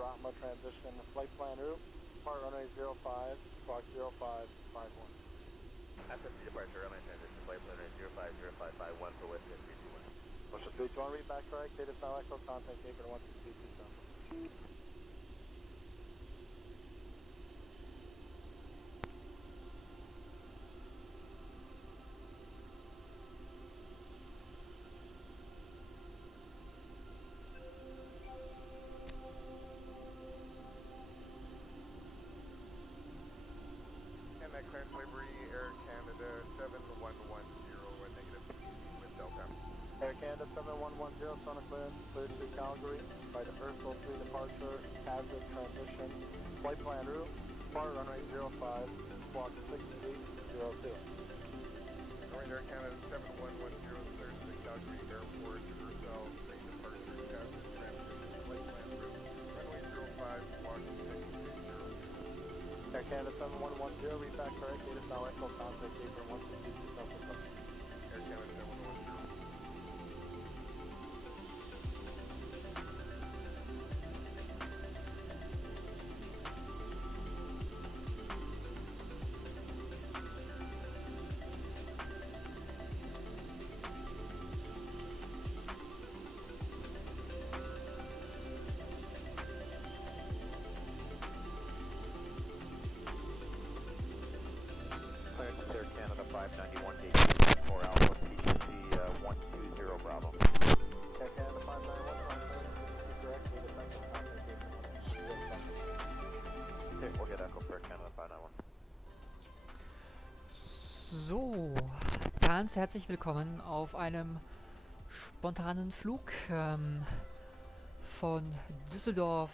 Rotma transition, flight plan route, part runway 05, squawk 0551. FMC departure, runway transition, flight plan runway 050551 for West End 321. Motion 321, read back correct, data style echo, contact paper 16227. Clearance Liberty, Air Canada 7110 with negative with Delta. Air Canada 7110, Sonic clearance, cleared to Calgary, by the Earth 03 departure, hazard transition, flight plan route, part runway 05, squawk 6302. Air Canada 7110, cleared to Calgary Airport, Ursel, same departure, hazard transition, flight plan route, runway 05, squawk 6302. Air Canada 7110, read back correct, data style echo, contact paper 16227. Air Canada 7110. Air Canada 591 gate 4 Alpha PTC 120 Bravo. Air Canada 591, correct, data style echo, contact paper 16227. Okay, we'll get Echo for Air Canada 591. So, ganz herzlich willkommen auf einem spontanen Flug von Düsseldorf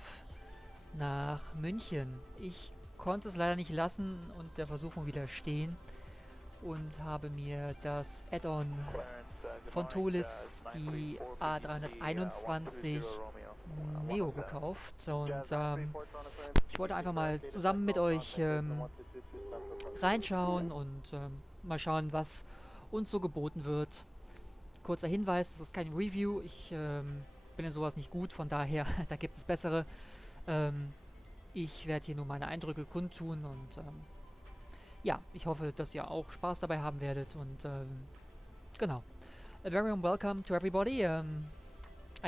nach München. Ich konnte es leider nicht lassen und der Versuchung widerstehen und habe mir das Add-on von Toliss, die A321neo gekauft und ich wollte einfach mal zusammen mit euch reinschauen und mal schauen, was uns so geboten wird. Kurzer Hinweis, das ist kein Review, ich bin in sowas nicht gut, von daher, da gibt es bessere. Ich werde hier nur meine Eindrücke kundtun und ja, ich hoffe, dass ihr auch Spaß dabei haben werdet und genau. A very warm welcome to everybody. I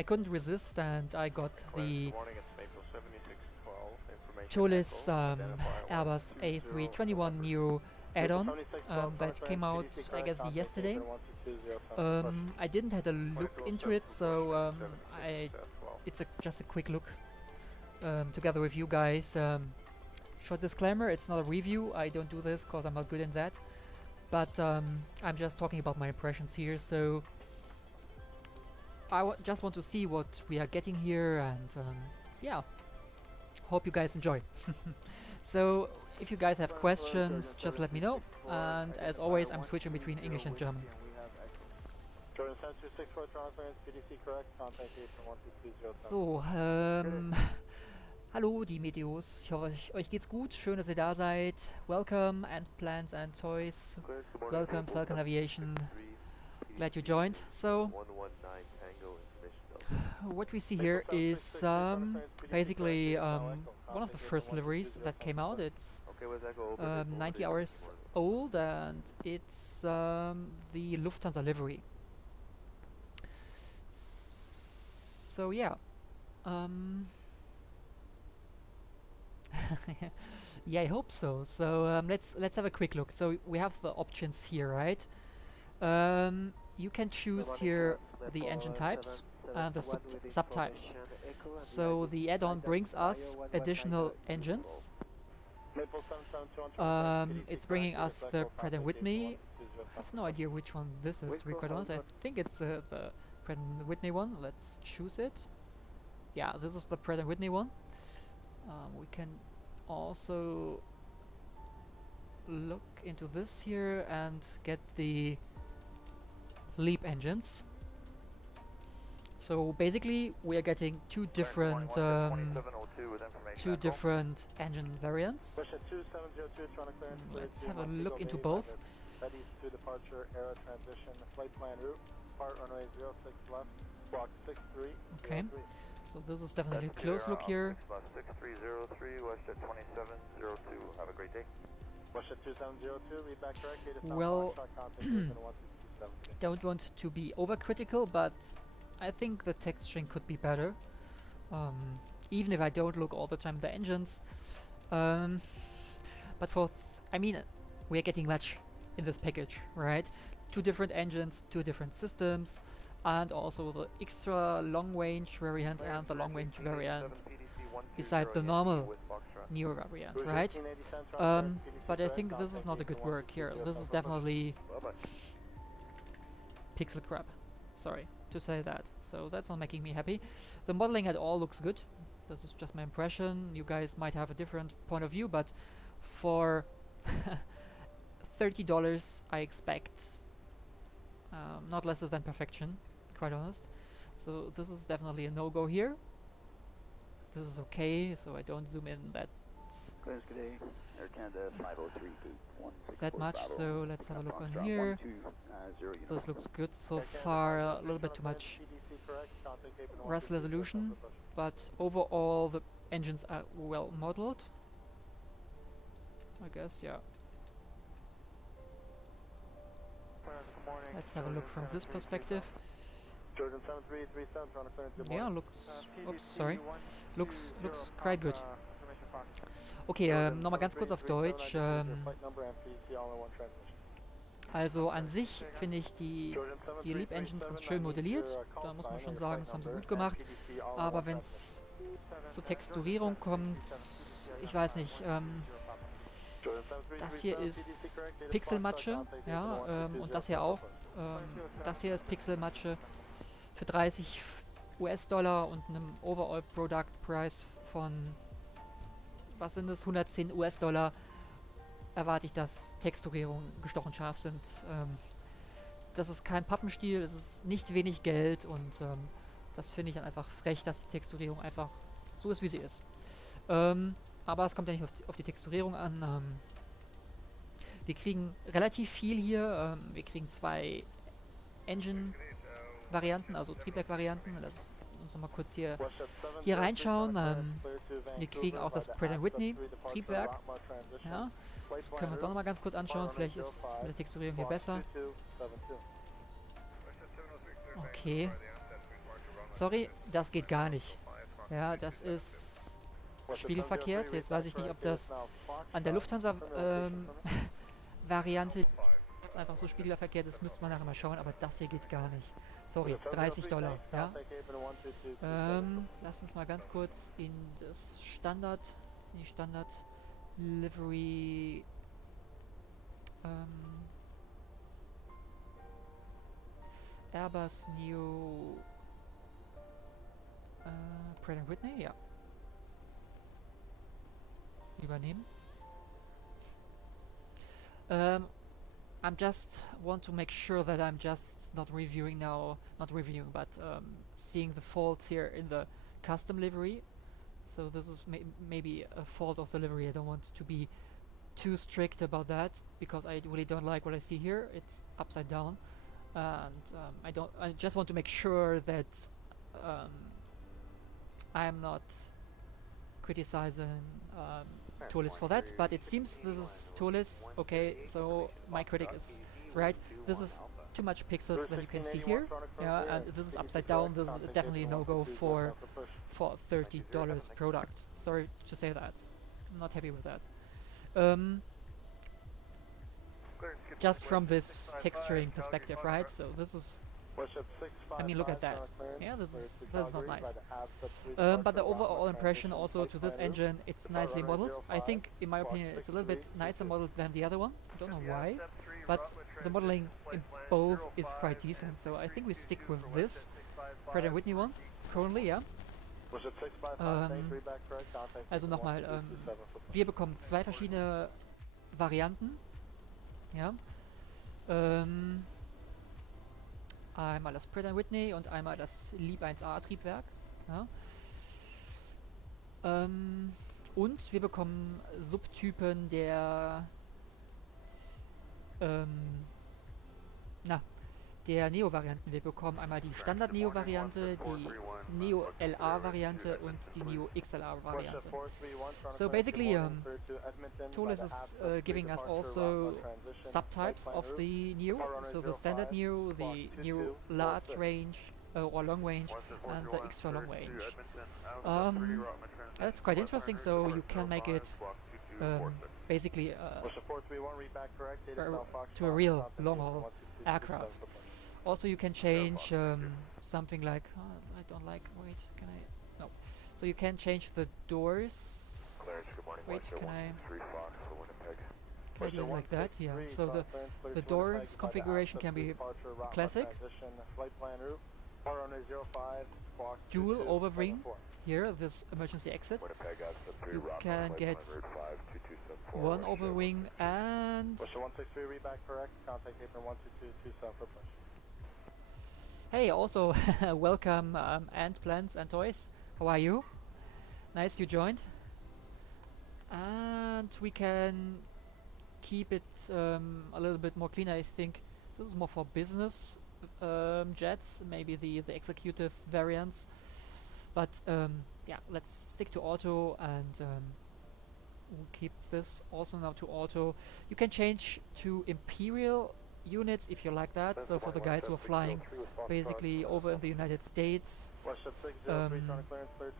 couldn't resist and I got the Toliss Airbus A321neo add-on that came out, I guess, yesterday. I didn't have a look into it, so it's just a quick look together with you guys. Short disclaimer, it's not a review, I don't do this because I'm not good in that, but I'm just talking about my impressions here, so I just want to see what we are getting here and yeah, hope you guys enjoy. So if you guys have questions, just let me know, and as always I'm switching between English and German. So, hallo die Meteos, ich hoffe euch geht's gut, schön dass ihr da seid. Welcome and plans and toys, welcome Falcon Aviation, glad you joined. So, what we see here is basically one of the first liveries that came out. It's 90 hours old and it's the Lufthansa livery. So yeah, yeah, I hope so. So let's have a quick look. So we have the options here, right? You can choose here the engine types and the subtypes. So the add-on brings us additional engines. It's bringing us the Pratt & Whitney. I have no idea which one this is, to be quite honest. I think it's the Pratt & Whitney one. Let's choose it. Yeah, this is the Pratt & Whitney one. We can also look into this here and get the LEAP engines. So basically we are getting two different engine variants. Let's have a look into both. Okay, so this is definitely a close look here. WestJet 2702, have a great day. WestJet 2702, read back correct. Well, don't want to be overcritical, but I think the text string could be better. Even if I don't look all the time at the engines. But I mean, we're getting much in this package, right? 2 different engines, 2 different systems, and also the extra long range variant and the long range variant beside the normal Neo variant, right? But I think this is not a good work here. This is definitely pixel crap. Sorry to say that. So that's not making me happy. The modeling at all looks good. This is just my impression. You guys might have a different point of view, but for $30 I expect not less than perfection, quite honest. So this is definitely a no-go here. This is okay, so I don't zoom in that much, so let's have a look on here. This looks good so far, a little bit too much RAS resolution, but overall the engines are well modeled, I guess, yeah. Let's have a look from this perspective. Yeah, looks quite good. Okay, nochmal ganz kurz auf Deutsch. Also an sich finde ich die Leap Engines ganz schön modelliert. Da muss man schon sagen, das haben sie gut gemacht. Aber wenn es zur Texturierung kommt, ich weiß nicht, das hier ist Pixelmatsche, ja, und das hier auch. Das hier ist Pixelmatsche für 30 US-Dollar und einem Overall Product Price von, was sind das, 110 US-Dollar, erwarte ich, dass Texturierungen gestochen scharf sind. Das ist kein Pappenstiel, es ist nicht wenig Geld und das finde ich dann einfach frech, dass die Texturierung einfach so ist, wie sie ist. Aber es kommt ja nicht auf die Texturierung an. Wir kriegen relativ viel hier. Wir kriegen 2 Engine-Varianten, also Triebwerk-Varianten. Lass uns noch mal kurz hier reinschauen. Wir kriegen auch das Pratt & Whitney Triebwerk. Ja, das können wir uns auch noch mal ganz kurz anschauen. Vielleicht ist mit der Texturierung hier besser. Okay. Sorry, das geht gar nicht. Ja, das ist spiegelverkehrt. Jetzt weiß ich nicht, ob das an der Lufthansa Variante jetzt einfach so spiegelverkehrt ist, müsste man nachher mal schauen, aber das hier geht gar nicht. Sorry, 30 Dollar, ja. Lasst uns mal ganz kurz in das die Standard Livery Airbus Neo Pratt & Whitney, ja. Übernehmen. I'm just want to make sure that I'm just not reviewing, but seeing the faults here in the custom livery. So this is maybe a fault of the livery. I don't want to be too strict about that because I really don't like what I see here. It's upside down, and I just want to make sure that I'm not criticizing Toliss for that, but it seems this is Toliss. Okay, so my critic is right. This is too much pixels that you can see here. Yeah, and this is upside down. This is definitely a no-go for $30 product. Sorry to say that. I'm not happy with that. Just from this texturing perspective, right? So this is, I mean, look at that. Yeah, this is not nice. But the overall impression also to this engine, it's nicely modeled. I think, in my opinion, it's a little bit nicer modeled than the other one. I don't know why, but the modeling in both is quite decent. So I think we stick with this Pratt & Whitney one currently, yeah. Also nochmal, wir bekommen 2 verschiedene Varianten. Ja. Einmal das Pratt & Whitney und einmal das LEAP 1A Triebwerk. Ja. Und wir bekommen Subtypen der Neo-Varianten. Wir bekommen einmal die Standard-Neo-Variante, die Neo-LA-Variante und die Neo-XLR-Variante. So basically, Toliss is giving us also subtypes of the Neo, so the Standard Neo, the Neo large range or long range, and the extra long range. That's quite interesting, so you can make it basically to a real long-haul aircraft. Also, you can change something like I don't like. Wait, can I? No. So you can change the doors. Wait, can I do it like that? Yeah. So the doors configuration can be classic, dual overwing. Here, this emergency exit. You can get one overwing and. Hey, also welcome Ant Plants and Toys. How are you? Nice you joined. And we can keep it a little bit more clean. I think this is more for business jets, maybe the executive variants. But yeah, let's stick to auto and we'll keep this also now to auto. You can change to Imperial units if you like that. So for the guys who are flying basically over in the United States,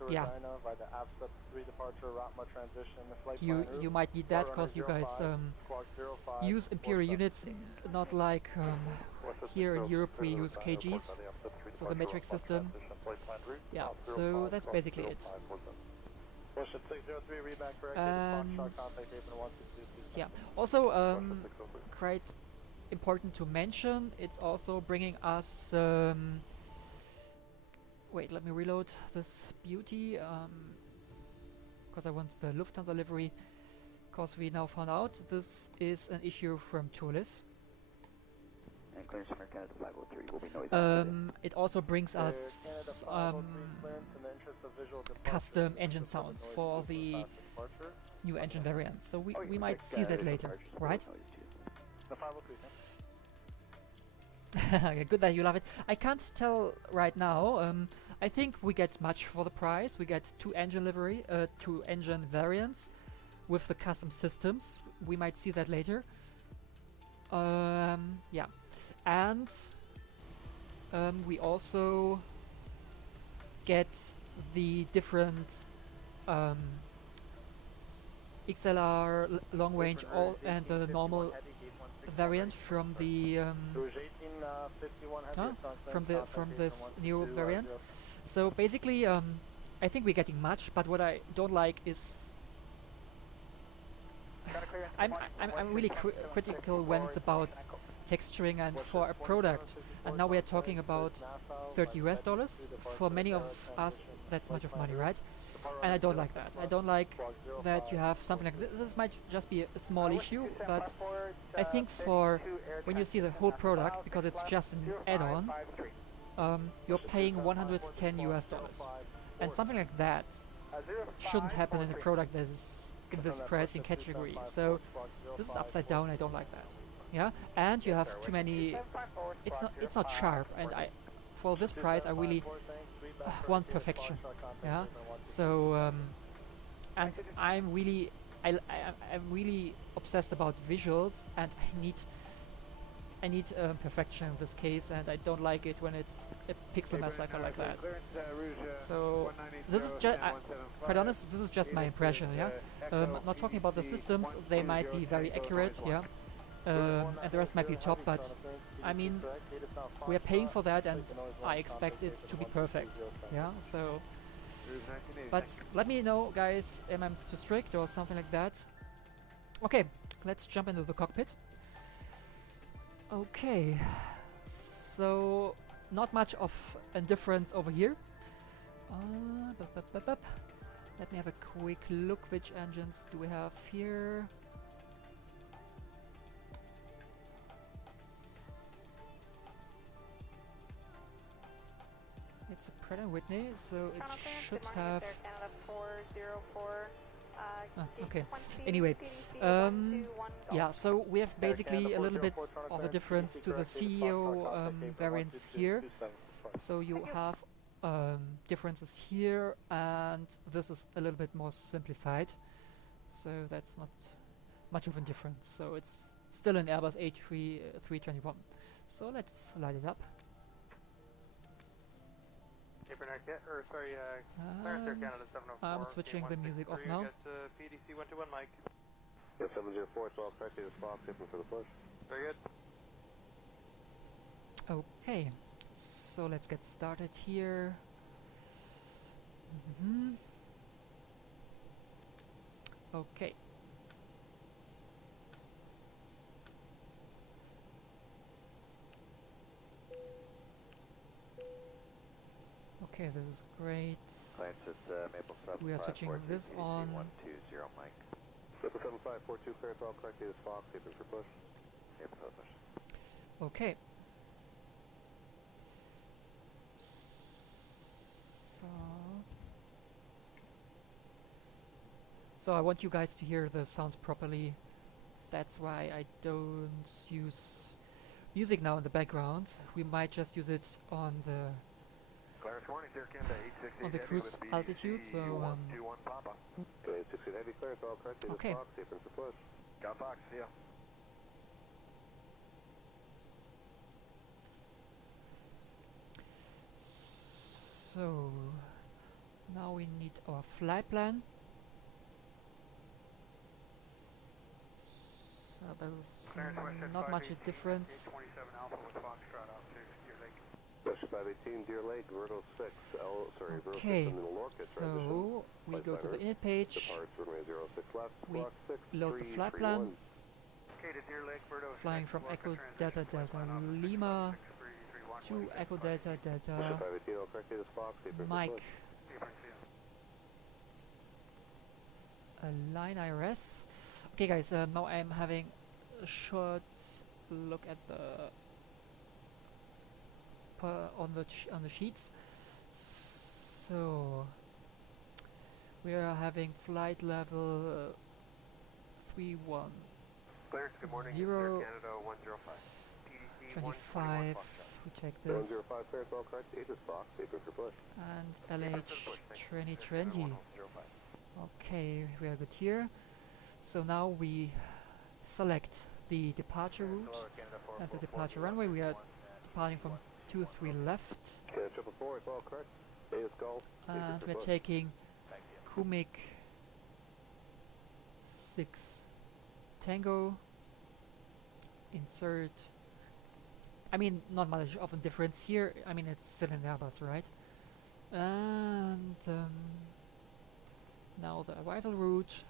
yeah, you might need that because you guys use Imperial units, not like here in Europe we use KGs, so the matrix system. Yeah, so that's basically it. And yeah, also quite important to mention, it's also bringing us wait, let me reload this beauty because I want the Lufthansa livery, because we now found out this is an issue from Toliss. It also brings us custom engine sounds for the new engine variants, so we might see that later, right? Good that you love it. I can't tell right now. I think we get much for the price. We get two engine variants with the custom systems. We might see that later. Yeah. And we also get the different XLR long range and the normal variant from the from this new variant. So basically, I think we're getting much, but what I don't like is I'm really critical when it's about texturing and for a product, and now we are talking about $30 for many of us. That's much of money, right? And I don't like that. I don't like that you have something like this. This might just be a small issue, but I think for when you see the whole product, because it's just an add-on, you're paying $110, and something like that shouldn't happen in a product that is in this pricing category. So this is upside down. I don't like that. Yeah, and you have too many. It's not sharp, and for this price I really want perfection. Yeah, so and I'm really obsessed about visuals, and I need perfection in this case, and I don't like it when it's a pixel massacre like that. So this is just, quite honest, this is just my impression. Yeah, I'm not talking about the systems; they might be very accurate. Yeah. And the rest might be top, but I mean, we are paying for that, and I expect it to be perfect. Yeah, so. But let me know, guys, am I too strict or something like that? Okay, let's jump into the cockpit. Okay, so not much of a difference over here. Let me have a quick look. Which engines do we have here? It's a Pratt & Whitney, so it should have... Okay. Anyway, yeah, so we have basically a little bit of a difference to the CEO variants here. So you have differences here, and this is a little bit more simplified. So that's not much of a difference. So it's still an Airbus A321. So let's light it up. I'm switching the music off now. PDC 121 Mike. 704, 12, correctly, this Fox, open for the push. Very good. Okay, so let's get started here. Okay. Okay, this is great. We are switching this on. 120 Mike. 7542, clear 12, correctly, this Fox, open for push. Open for the push. Okay. So I want you guys to hear the sounds properly. That's why I don't use music now in the background. We might just use it on the cruise altitude. So okay. So now we need our flight plan. So there's not much a difference. Okay, so we go to the init page, we load the flight plan, flying from Echo Delta Delta Lima to Echo Delta Delta Mike. Line IRS. Okay guys, now I'm having a short look at the on the sheets. So we are having flight level 310 25. We check this. And LH 2020. Okay, we are good here. So now we select the departure route and the departure runway. We are departing from 23 left. And we're taking KUMIK 6 Tango. Insert. I mean, not much of a difference here. I mean, it's still an Airbus, right? And now the arrival route.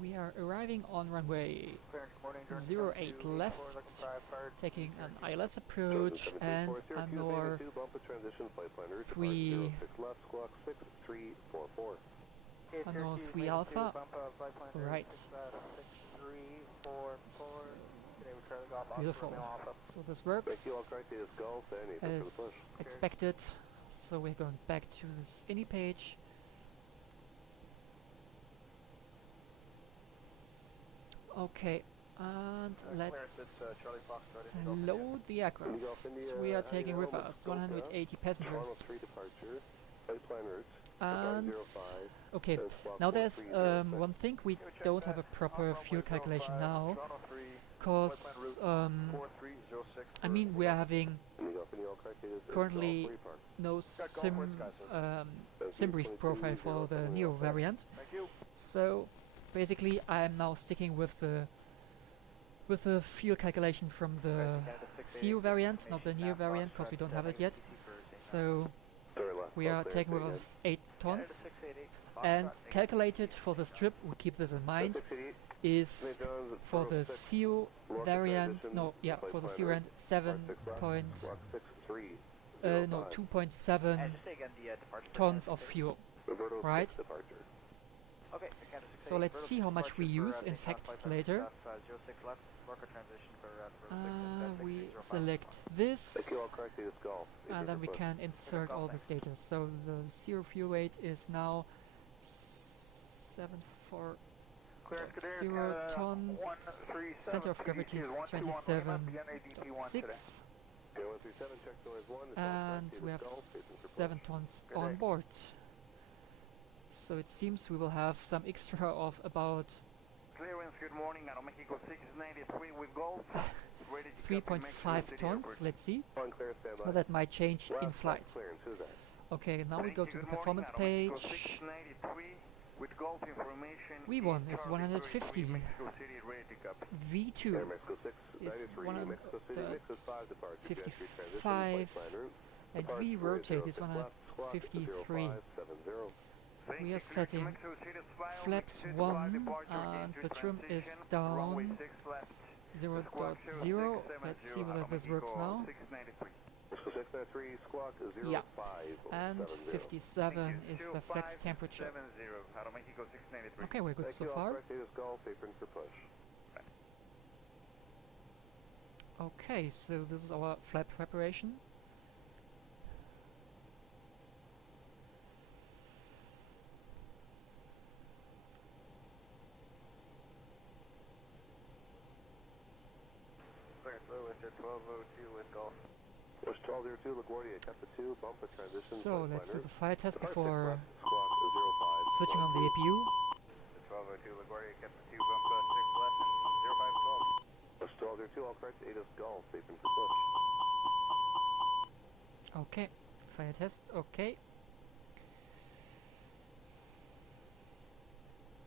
We are arriving on runway 08 left, taking an ILS approach and ANORA 3 ANORA 3 Alpha. Right. Beautiful. So this works as expected. So we're going back to this INI page. Okay, and let's load the aircraft. We are taking with us 180 passengers. And okay, now there's one thing, we don't have a proper fuel calculation now, because I mean we are having currently no sim brief profile for the Neo variant. So basically I'm now sticking with the fuel calculation from the CO variant, not the Neo variant, because we don't have it yet. So we are taking with us 8 tons, and calculated for this trip, we keep this in mind, is for the CO variant, for the CO variant 2.7 tons of fuel, right? So let's see how much we use, in fact, later. We select this, and then we can insert all this data. So the zero fuel weight is now 740 tons, center of gravity is 27.6, and we have 7 tons on board. So it seems we will have some extra of about 3.5 tons. Let's see. Well, that might change in flight. Okay, now we go to the performance page. V1 is 150. V2 is 155. And V rotate is 153. We are setting flaps 1 and the trim is down 0.0. Let's see whether this works now. Yeah, and 57 is the flex temperature. Okay, we're good so far. Okay, so this is our flap preparation. So let's do the fire test before switching on the APU. Okay, fire test, okay.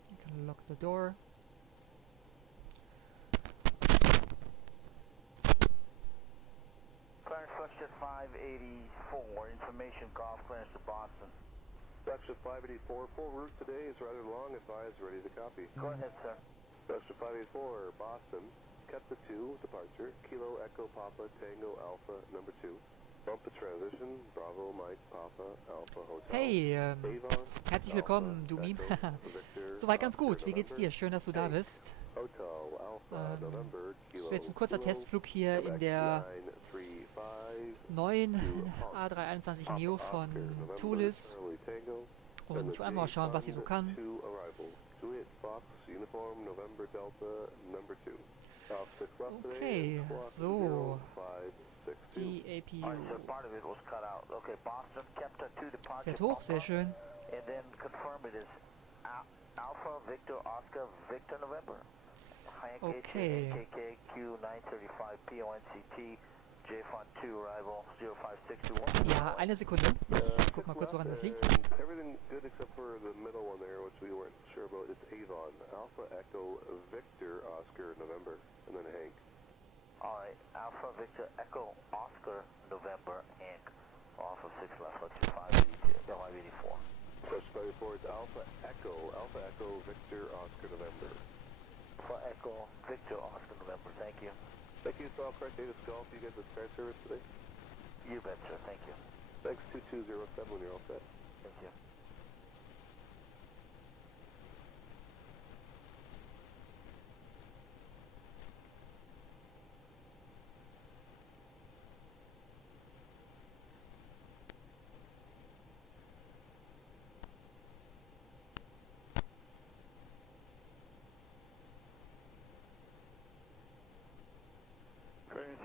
You can lock the door. Flagship 584, information golf clearance to Boston. Flagship 584, full route today is rather long, advised, ready to copy. Go ahead, sir. Flagship 584, Boston, Kepta 2, departure, Kilo Echo Papa Tango Alpha number 2. Bump the transition, Bravo Mike Papa Alpha Hotel. Hey, herzlich willkommen, du Meme. Soweit ganz gut, wie geht's dir? Schön, dass du da bist. Das ist jetzt ein kurzer Testflug hier in der neuen A321neo von Toliss. Und ich will einfach mal schauen, was sie so kann. Okay, so. Die APU. Fährt hoch, sehr schön. Okay. Ja, eine Sekunde. Ich guck mal kurz, woran das liegt. Everything good except for the middle one there, which we weren't sure about. It's Avon. Alpha Echo Victor Oscar November, and then Hank. Alright, Alpha Victor Echo Oscar November Hank. Off of 6 left, let's do 584. Press 584, it's Alpha Echo Victor Oscar November. Alpha Echo Victor Oscar November, thank you. Thank you, so correct data Golf. You get the spare service today? You bet, sir, thank you. Thanks, 2207 when you're all set. Thank you.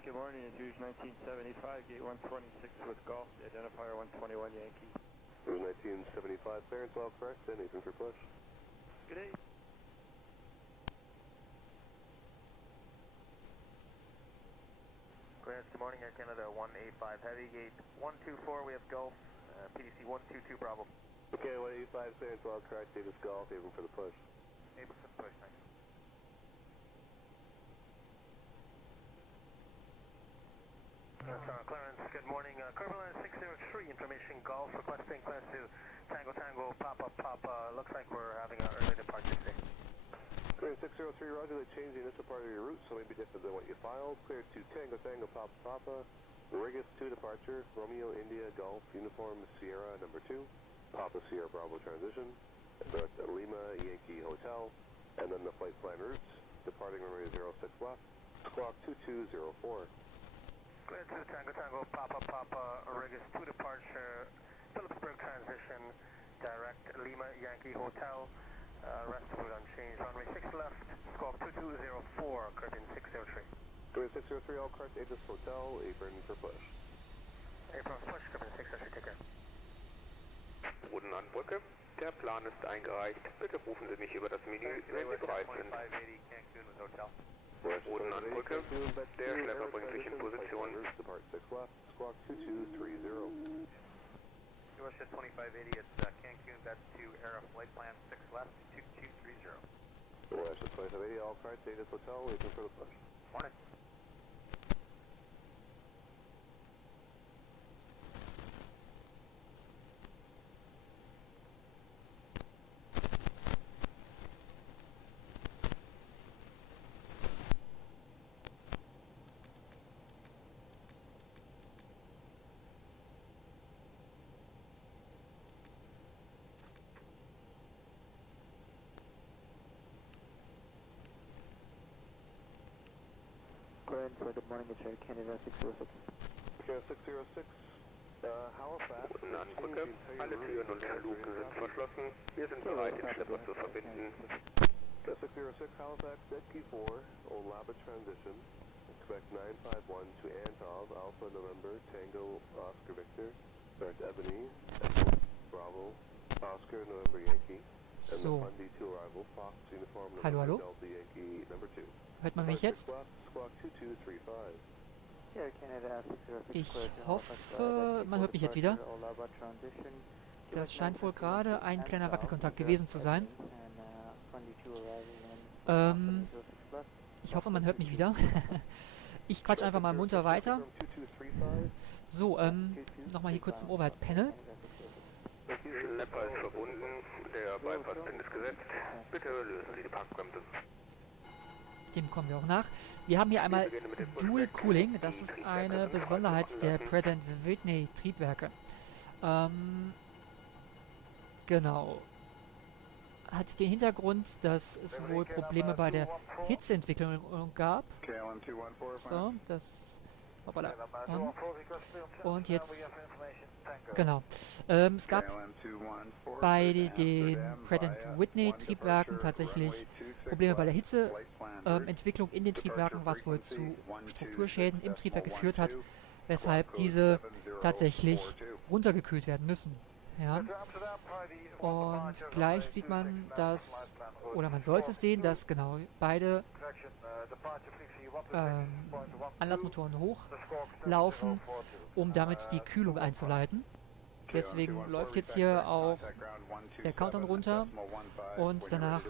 Good morning, it's Rouge 1975, gate 126 with Golf, identifier 121 Yankee. Rouge 1975, clearance all correct, anything for push. Good day. Clearance, good morning, Air Canada 185 Heavy, gate 124, we have Gulf, PDC 122 Bravo. Okay, 185, clearance all correct, data Golf, able for the push. Able for the push, thanks. Clarence, good morning. Curveline 603, information Golf, requesting class to Tango Tango, Papa Papa. Looks like we're having an early departure today. Clear 603, roger, they changed the initial part of your route, so it may be different than what you filed. Clear to Tango Tango, Papa Papa. Regis 2 departure, Romeo India Golf, Uniform Sierra number 2. Papa Sierra Bravo transition. That's Lima Yankee Hotel, and then the flight plan routes, departing runway 06 left, squawk 2204. Clear to Tango Tango, Papa Papa, Regis 2 departure, Phillipsburg transition, direct Lima Yankee Hotel, rest of it unchanged, runway 6 left, squawk 2204, Caribbean 603. Runway 603, all correct, Aegis Hotel, apron for push. Apron for push, Caribbean 603, take care. Bodenanbrücke. Der Plan ist eingereicht. Bitte rufen Sie mich über das Menü, wenn Sie bereit sind. Bodenanbrücke. Der Schlepper bringt sich in Position. Depart 6 left, squawk 2230. USS 2580, it's Cancun, that's to Air Flight Plan 6 left, 2230. USS 2580, all correct, Aegis Hotel, apron for the push. Morning. Good morning, it's Air Canada 606. Okay, 606, Halifax. Bodenanbrücke. Alle Türen und Luken sind verschlossen. Wir sind bereit, den Schlepper zu verbinden. 606, Halifax, Key 4, Olaba transition. Expect 951 to Antov, Alpha November, Tango, Oscar Victor. Start Ebony, Bravo, Oscar November Yankee. And So. the Fundy to arrival, Fox Uniform Hallo, November hallo? Delta Yankee number 2. Hört man mich jetzt? Squawk 2235. Air Canada 606, Ich clear to hoffe, Halifax, man hört mich jetzt wieder. Olaba transition. Das scheint wohl gerade ein kleiner Wackelkontakt gewesen zu sein. Ich hoffe, man hört mich wieder. Ich quatsch einfach mal munter weiter. So, nochmal hier kurz zum Overhead-Panel. Schlepper ist verbunden. Der Bypass-Pin ist gesetzt. Bitte lösen Sie die Parkbremse. Dem kommen wir auch nach. Wir haben hier einmal Dual Cooling. Das ist eine Besonderheit der Pratt & Whitney Triebwerke. Genau. Hat den Hintergrund, dass es wohl Probleme bei der Hitzeentwicklung gab. So, das... Hoppala. Und jetzt... Genau. Es gab bei den Pratt & Whitney Triebwerken tatsächlich Probleme bei der Hitzeentwicklung in den Triebwerken, was wohl zu Strukturschäden im Triebwerk geführt hat, weshalb diese tatsächlich runtergekühlt werden müssen. Ja. Und gleich sieht man, dass, oder man sollte es sehen, dass genau beide Anlassmotoren hochlaufen, um damit die Kühlung einzuleiten. Deswegen läuft jetzt hier auch der Countdown runter und danach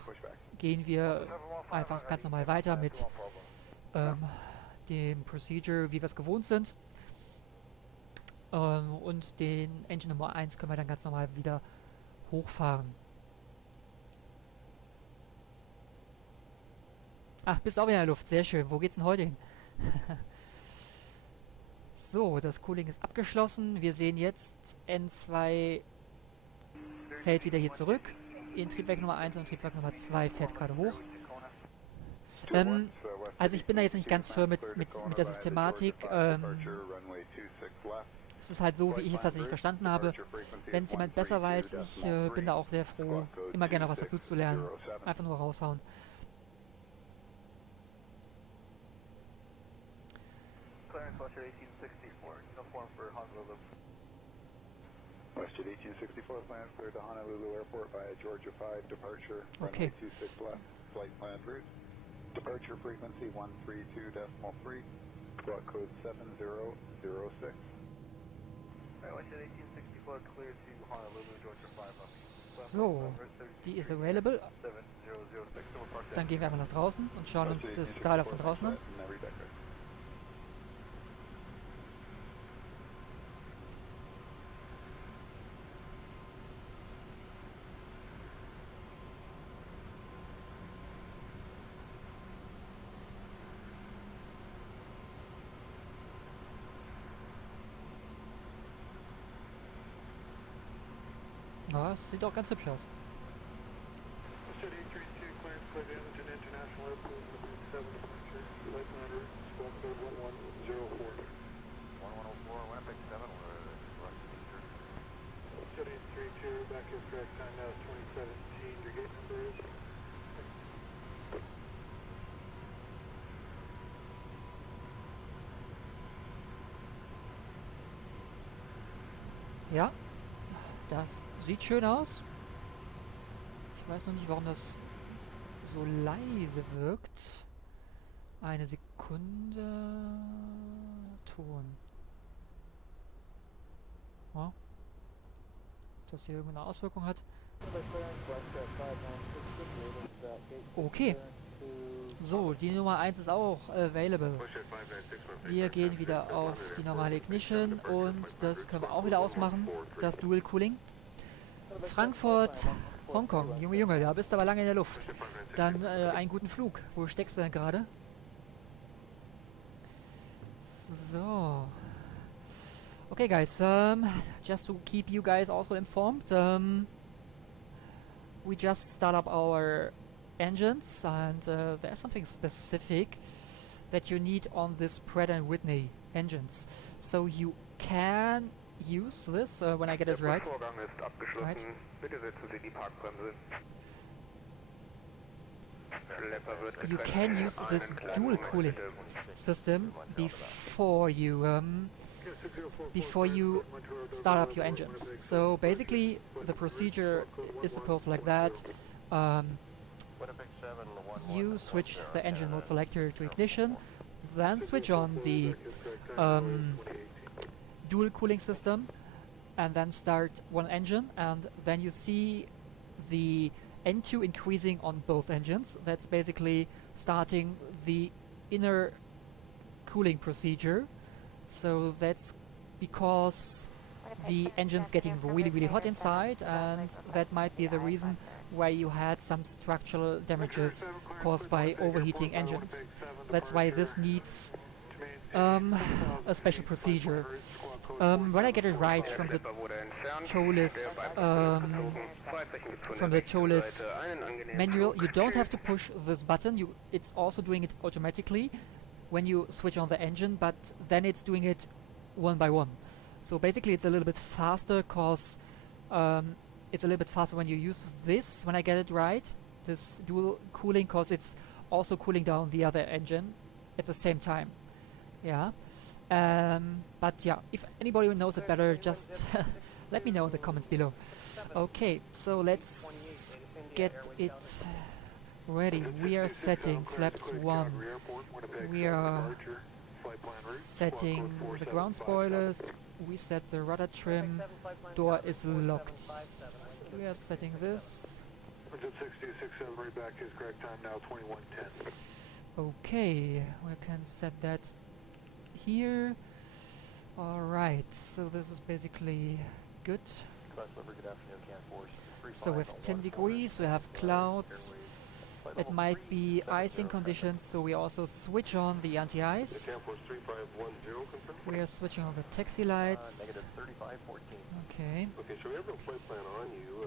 gehen wir einfach ganz normal weiter mit dem Procedure, wie wir es gewohnt sind. Und den Engine Nummer 1 können wir dann ganz normal wieder hochfahren. Ach, bist auch wieder in der Luft. Sehr schön. Wo geht's denn heute hin? So, das Cooling ist abgeschlossen. Wir sehen jetzt, N2 fällt wieder hier zurück. In Triebwerk Nummer 1 und Triebwerk Nummer 2 fährt gerade hoch. Also ich bin da jetzt nicht ganz firm mit der Systematik. Es ist halt so, wie ich es tatsächlich verstanden habe. Wenn es jemand besser weiß, ich bin da auch sehr froh, immer gerne was dazu zu lernen. Einfach nur raushauen. Westjet 1864 plans clear to Honolulu Airport via Georgia 5 departure. Okay. Runway 26 left, flight plan route. Departure frequency 132.3. Squawk code 7006. Westjet 1864 clear to Honolulu, Georgia 5. So, die ist available. Dann gehen wir einfach nach draußen und schauen uns das Starter von draußen an. Ja, es sieht auch ganz hübsch aus. City 32, clearance for the Imogen International Airport, 7 departure, flight plan route, squawk code 1104. 1104, Winnipeg 7, we're City 32, back is correct time now is 2017, your gate number is? Ja, das sieht schön aus. Ich weiß noch nicht, warum das so leise wirkt. Eine Sekunde. Ton. Ja. Das hier irgendeine Auswirkung hat. Okay. So, die Nummer 1 ist auch available. Wir gehen wieder auf die normale Ignition und das können wir auch wieder ausmachen, das Dual Cooling. Frankfurt, Hongkong, Junge, Junge, da bist du aber lange in der Luft. Dann einen guten Flug. Wo steckst du denn gerade? So. Okay, guys, just to keep you guys also informed, we just start up our engines, and there's something specific that you need on this Pratt & Whitney engines. So you can use this when I get it right. Right. You can use this dual cooling system before you start up your engines. So basically the procedure is supposed like that. You switch the engine mode selector to ignition, then switch on the dual cooling system, and then start one engine, and then you see the N2 increasing on both engines. That's basically starting the inner cooling procedure. So that's because the engine's getting really, really hot inside, and that might be the reason why you had some structural damages caused by overheating engines. That's why this needs a special procedure. When I get it right from the Toliss manual, you don't have to push this button. It's also doing it automatically when you switch on the engine, but then it's doing it one by one. So basically it's a little bit faster, cause it's a little bit faster when you use this, when I get it right, this dual cooling, cause it's also cooling down the other engine at the same time. Yeah. But yeah, if anybody knows it better, just let me know in the comments below. Okay, so let's get it ready. We are setting flaps 1. We are setting the ground spoilers. We set the rudder trim. Door is locked. We are setting this. 160.67 right back is correct time now 21:10. Okay, we can set that here. Alright, so this is basically good. So we have 10 degrees, we have clouds. It might be icing conditions, so we also switch on the anti-ice. We are switching on the taxi lights. Okay.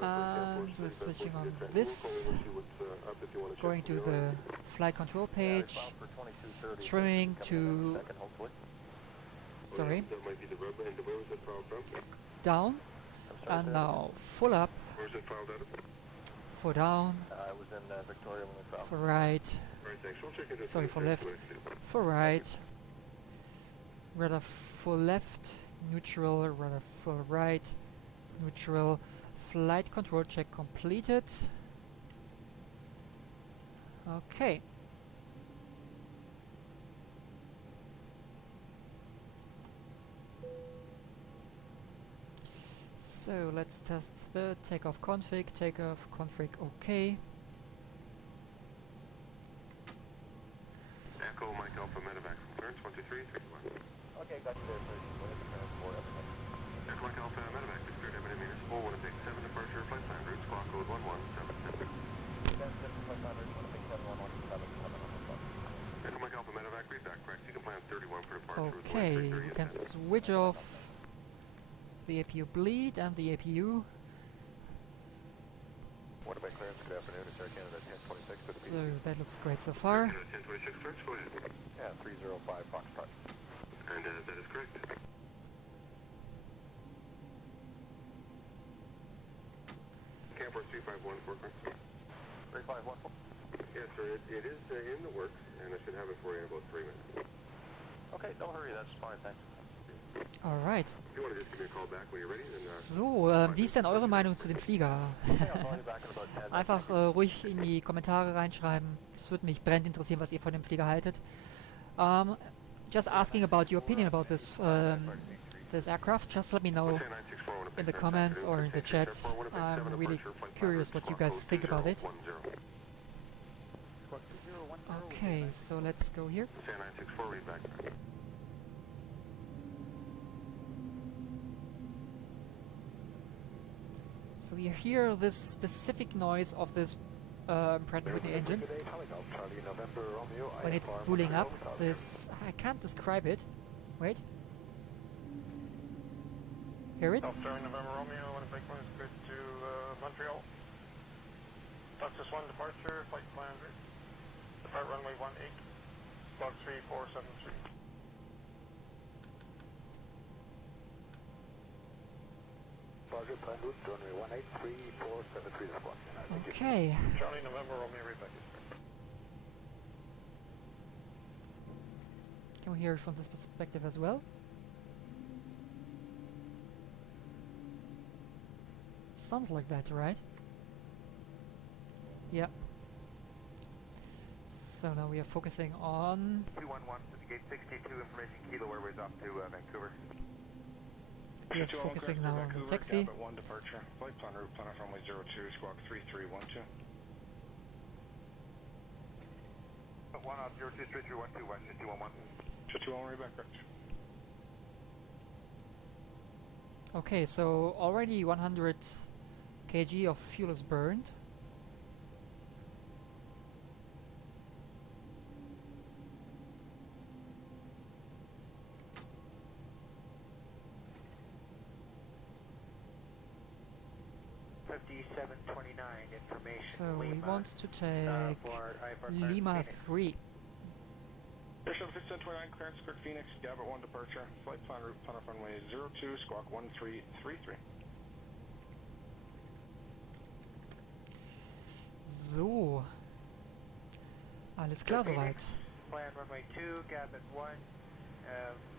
And we're switching on this. Going to the flight control page. Trimming to... Sorry. Down. And now full up. For down. For right. Sorry, for left. For right. Rudder for left. Neutral. Rudder for right. Neutral. Flight control check completed. Okay. So let's test the takeoff config. Takeoff config OK. Echo Mike Alpha Medevac from clearance 2331. Okay, got you there, sir. Echo Mike Alpha Medevac is cleared Ebony meters 41 7 departure flight plan route squawk code 1177. Echo Mike Alpha Medevac read back correct. You can plan 31 for departure. Okay, you can switch off the APU bleed and the APU. Waterway clearance, good afternoon, it's Air Canada 1026 to the So that looks great so far. 1026 clearance, go ahead. Yeah, 305 Foxtrot. And that is correct. Camper 351 for correct. 3514. Yes, sir, it is in the works, and I should have it for you in about 3 minutes. Okay, don't hurry, that's fine, thanks. Alright. If you want to just give me a call back when you're ready, then... So, wie ist denn eure Meinung zu dem Flieger? Einfach ruhig in die Kommentare reinschreiben. Es würde mich brennend interessieren, was ihr von dem Flieger haltet. Just asking about your opinion about this this aircraft. Just let me know in the comments or in the chat. I'm really curious what you guys think about it. Okay, so let's go here. So you hear this specific noise of this Pratt & Whitney engine when it's spooling up. This, I can't describe it. Wait. Hear it? Charlie November Romeo, Winnipeg one is good to Montreal. Texas 1 departure, flight plan route. Depart runway 18, log 3473. Roger, plan route, runway 18, 3473 is one. Okay. Charlie November Romeo, Rebecca. Can we hear it from this perspective as well? Sounds like that, right? Yeah. So now we are focusing on... 211 to the gate 62, information Kilo Airways off to Vancouver. We are focusing now on the taxi. Gambit 1 departure, flight plan route, plan off runway 02, squawk 3312. 1 off 02, 3312, West 211. 221, right back, correct. Okay, so already 100 kg of fuel is burned. So we want to take Lima 3. Airship 5729, clearance, Kirk Phoenix, Gambit 1 departure, flight plan route, plan off runway 02, squawk 1333. So. Alles klar soweit. Plan runway 2, Gambit 1,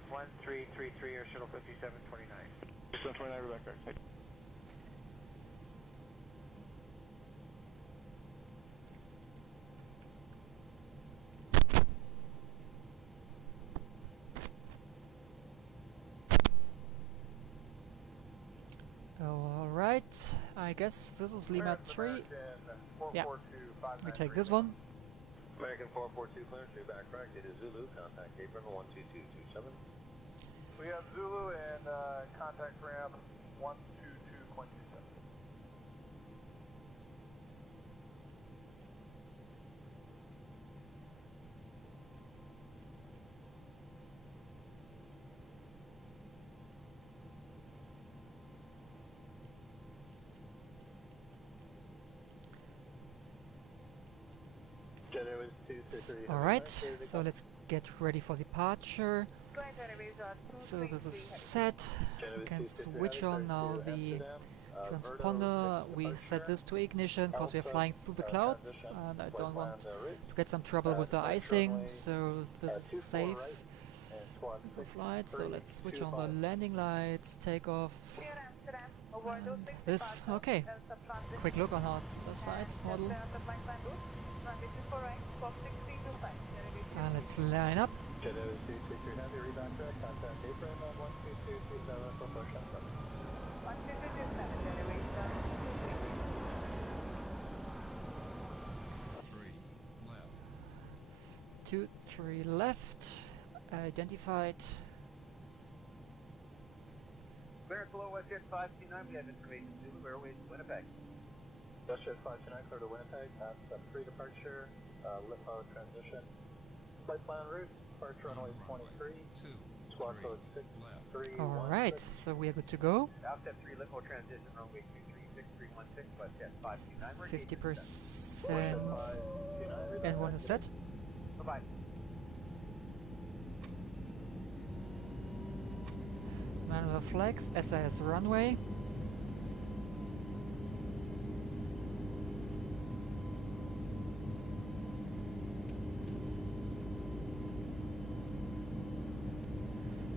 1333, Air Shuttle 5729. 5729, Rebecca. Alright, I guess this is Lima 3. Yeah, we take this one. American 442 clearance, you're back correct. It is Zulu, contact gate ramp 12227. We have Zulu and contact ramp 122.27. Alright, so let's get ready for departure. So this is set. We can switch on now the transponder. We set this to ignition because we are flying through the clouds and I don't want to get some trouble with the icing, so this is safe for flight. So let's switch on the landing lights, take off. This, okay. Quick look on our side model. And let's line up. Two, three left. Identified. Clearance below WestJet 529, we have information Zulu Airways Winnipeg. WestJet 529, clear to Winnipeg, pass 3 departure, LIFO transition. Flight plan route, departure runway 23, squawk code 631. Alright, so we are good to go. Outstep 3 LIFO transition runway 2363. 316, West Jet 529. We're 50% N1 is set. Bye-bye. Manual flags, SAS runway.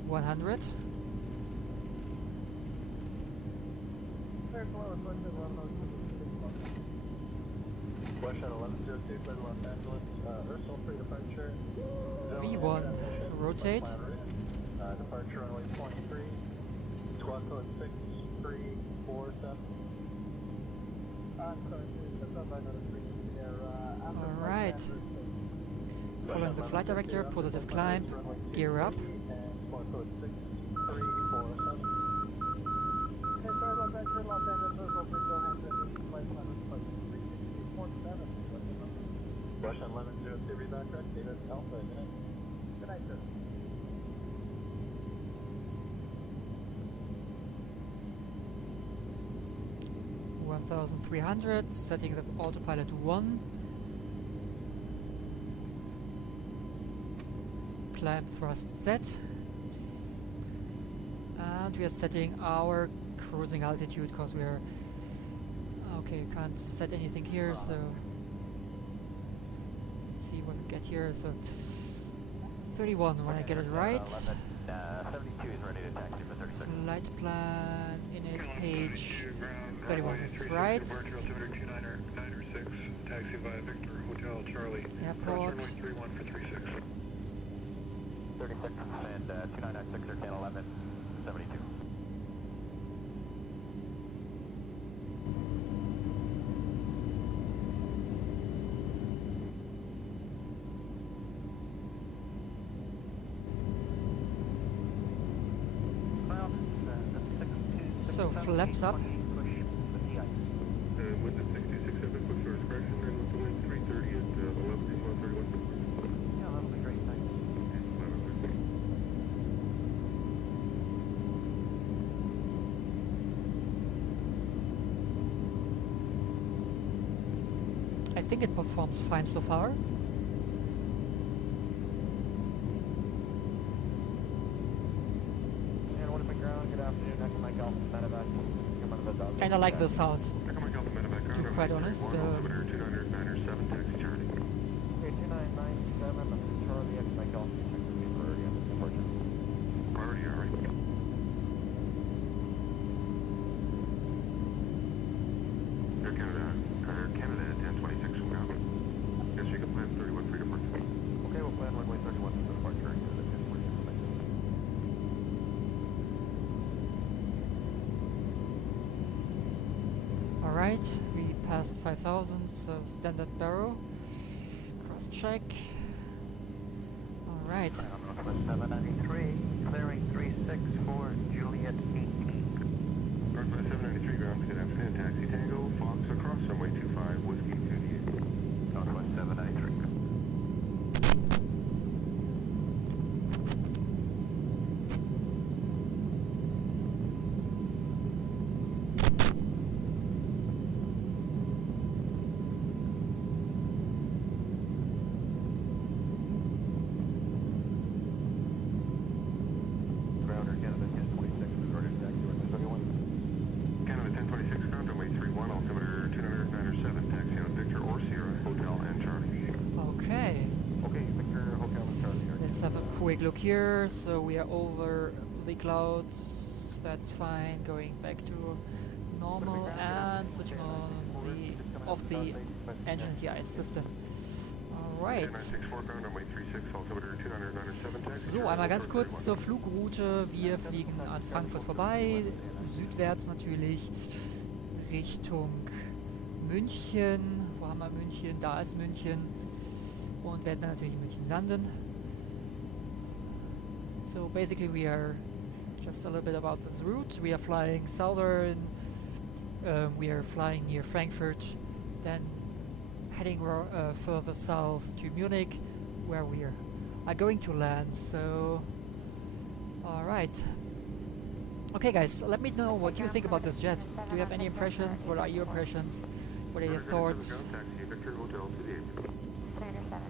$100. West Shuttle 1102, clear to Los Angeles. Ursula free departure. V1, rotate. Departure runway 23. Squawk code 6347. Alright. Following the flight director, positive climb, gear up. And squawk code 6347. Hey, sorry about that. Clear Los Angeles, Ursula free Johansson. Flight plan was 6347. West Shuttle 1102, read back correct. Data Alpha, good night. Good night, sir. $1,300, setting the autopilot 1. Climb thrust set. And we are setting our cruising altitude because we are... Okay, can't set anything here, so... Let's see what we get here, so... 31 when I get it right. 72 is ready to taxi for 36. Flight plan, init page 31 is right. Taxi via Victor Hotel Charlie. Airport. 31 for 36. 36 and 2996 or 1011, 72. So flaps up. With the 627 quick source correction and with the wind 330 at 1131. Yeah, that'll be great, thanks. I think it performs fine so far. And I like the sound, to be quite honest. Altimeter 209 7 taxi Charlie. Okay, 2997, Charlie X Mike Golf, check the for departure. Already, alright. Air Canada at 1026 from ground. Yes, you can plan 31 for departure. Okay, we'll plan runway 31 for departure and the 1026. Alright, we passed 5,000, so standard barrel. Cross check. Alright. Northwest 793, clearing 36 for Juliet 18. Northwest 793 ground, good afternoon, taxi Tango, Fox across runway 25, Whiskey 58. Northwest 793. Quick look here, so we are over the clouds, that's fine, going back to normal and switching on off the engine and DI system. Alright. So, einmal ganz kurz zur Flugroute. Wir fliegen an Frankfurt vorbei, südwärts natürlich, Richtung München. Wo haben wir München? Da ist München. Und werden dann natürlich in München landen. So basically we are just a little bit about this route. We are flying southern, we are flying near Frankfurt, then heading further south to Munich, where we are going to land. So, alright. Okay guys, let me know what you think about this jet. Do you have any impressions? What are your impressions? What are your thoughts? Taxi Victor Hotel to the Commander 7.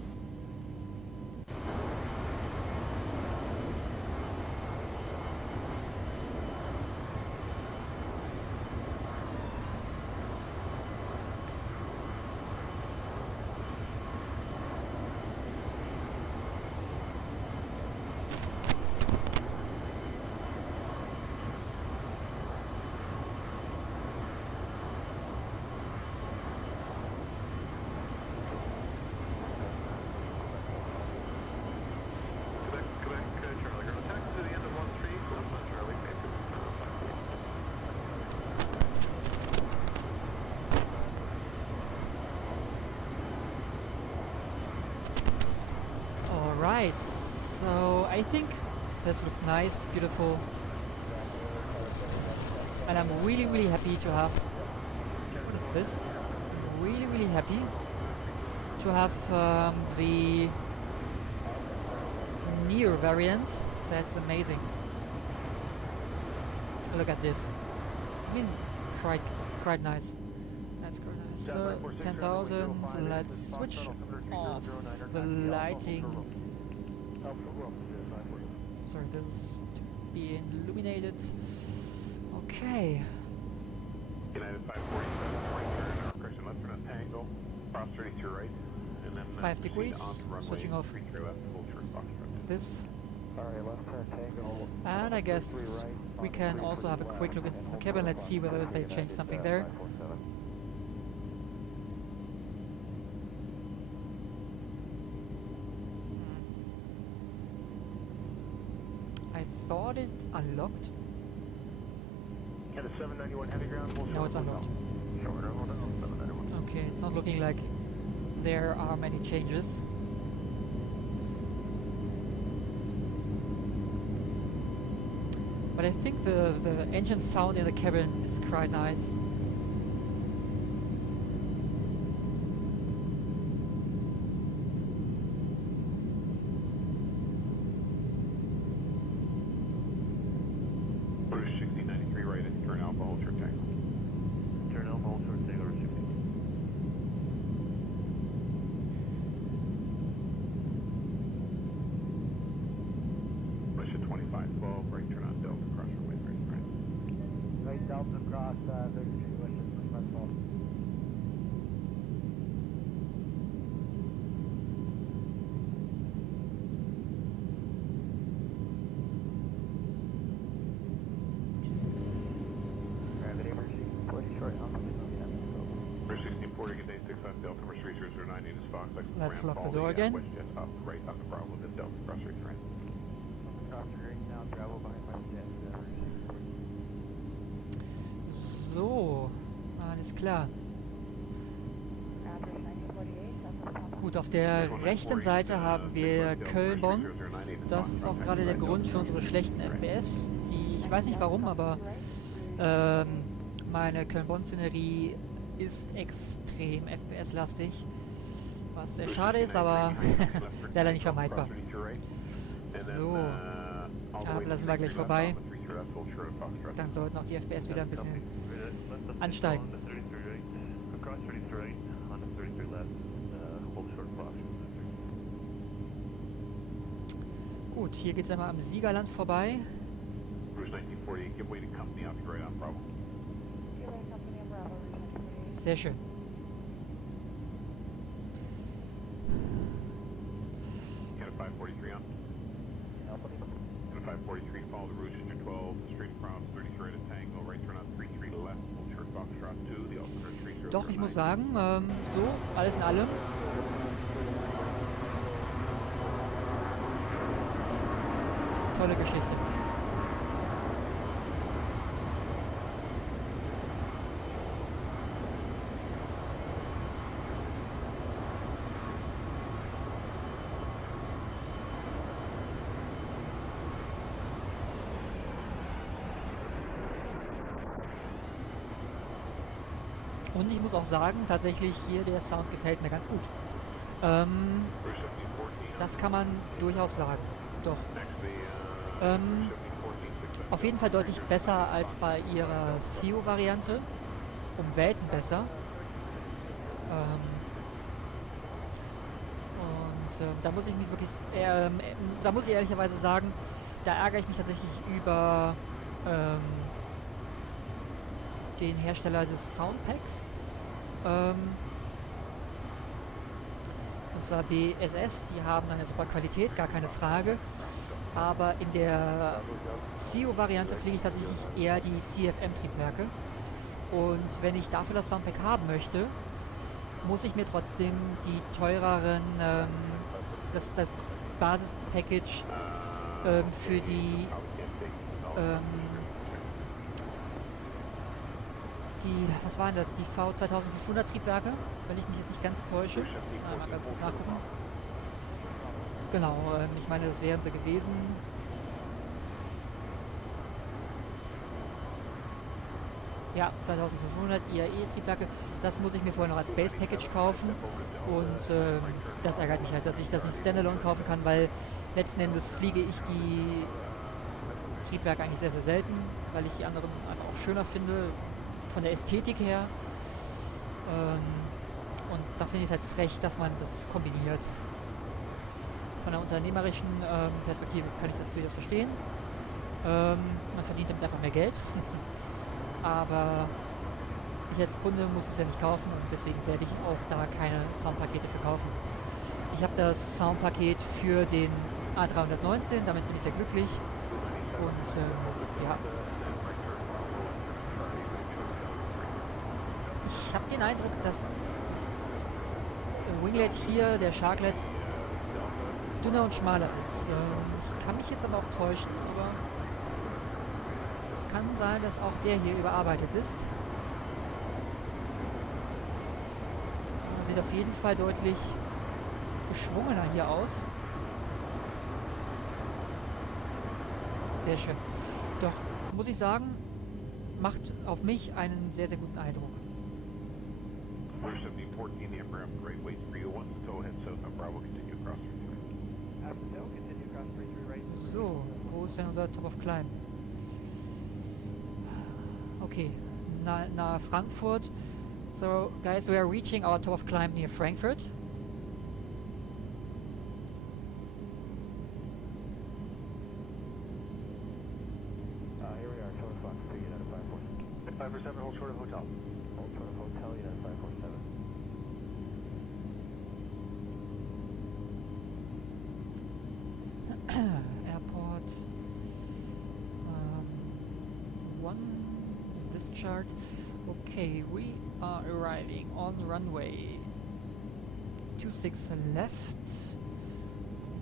Alright, so I think this looks nice, beautiful. And I'm really happy to have... What is this? I'm really happy to have the Neo variant. That's amazing. Look at this. I mean, quite nice. That's quite nice. So 10,000. Let's switch off the lighting. Sorry, this is to be illuminated. Okay. United 547, right turn, correction left turn on Tango, cross 32 right, and then 5 degrees, switching off this. Alright, left turn Tango. And I guess we can also have a quick look at the cabin. Let's see whether they changed something there. I thought it's unlocked. Yeah, the 791 heavy ground. No, it's unlocked. Okay, it's not looking like there are many changes. But I think the engine sound in the cabin is quite nice. Let's lock the door again. So, alles klar. Gut, auf der rechten Seite haben wir Köln-Bonn. Das ist auch gerade der Grund für unsere schlechten FPS. Ich weiß nicht warum, aber meine Köln-Bonn-Szenerie ist extrem FPS-lastig. Was sehr schade ist, aber leider nicht vermeidbar. So, lassen wir gleich vorbei. Dann sollten auch die FPS wieder ein bisschen ansteigen. Gut, hier geht es einmal am Siegerland vorbei. Sehr schön. Doch, ich muss sagen, so, alles in allem. Tolle Geschichte. Und ich muss auch sagen, tatsächlich hier der Sound gefällt mir ganz gut. Das kann man durchaus sagen. Doch. Auf jeden Fall deutlich besser als bei ihrer CEO-Variante. Um Welten besser. Da muss ich mich wirklich, da muss ich ehrlicherweise sagen, da ärgere ich mich tatsächlich über den Hersteller des Soundpacks. Und zwar BSS, die haben eine super Qualität, gar keine Frage. Aber in der CEO-Variante fliege ich tatsächlich eher die CFM-Triebwerke. Und wenn ich dafür das Soundpack haben möchte, muss ich mir trotzdem die teureren, das Basis-Package für die was waren das? Die V2500 Triebwerke, wenn ich mich jetzt nicht ganz täusche. Mal ganz kurz nachgucken. Genau, ich meine, das wären sie gewesen. Ja, 2500 IAE-Triebwerke. Das muss ich mir vorher noch als Base Package kaufen. Und das ärgert mich halt, dass ich das nicht Standalone kaufen kann, weil letzten Endes fliege ich die Triebwerke eigentlich sehr, sehr selten, weil ich die anderen einfach auch schöner finde, von der Ästhetik her. Und da finde ich es halt frech, dass man das kombiniert. Von der unternehmerischen Perspektive kann ich das durchaus verstehen. Man verdient damit einfach mehr Geld. Aber ich als Kunde muss es ja nicht kaufen und deswegen werde ich auch da keine Soundpakete für kaufen. Ich habe das Soundpaket für den A319, damit bin ich sehr glücklich. Und ja. Ich habe den Eindruck, dass das Winglet hier, der Sharklet, dünner und schmaler ist. Ich kann mich jetzt aber auch täuschen, aber es kann sein, dass auch der hier überarbeitet ist. Sieht auf jeden Fall deutlich geschwungener hier aus. Sehr schön. Doch, muss ich sagen, macht auf mich einen sehr, sehr guten Eindruck. So, wo ist denn unser Top of Climb? Okay, nahe Frankfurt. So, guys, we are reaching our top of climb near Frankfurt. Here we are, Charlie Fox, 3 United 547. 547, hold short of hotel. Hold short of hotel, United 547. Airport. One in this chart. Okay, we are arriving on runway 26 left.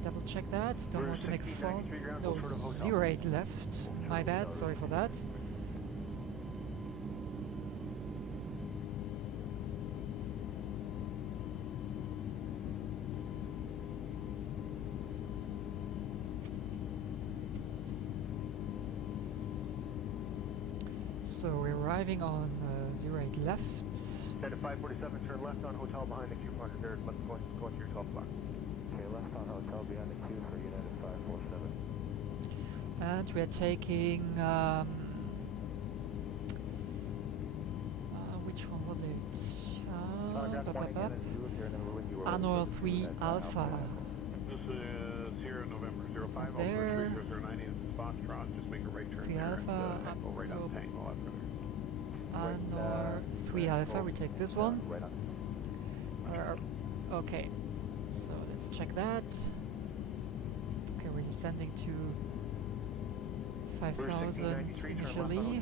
Double check that. Don't want to make a fall. No, 08 left. My bad, sorry for that. So we're arriving on 08 left. At 547, turn left on hotel behind the Q marker there. Let's go into your 12 o'clock. Okay, left on hotel behind the Q for United 547. And we're taking which one was it? ANORA 3 Alpha. This is Sierra November 05 there. 090 is Foxtrot. Just make a right turn 3 there Alpha, and go right on Tango after there. ANORA 3 Alpha, we take this one. Okay, so let's check that. Okay, we're descending to 5,000 initially.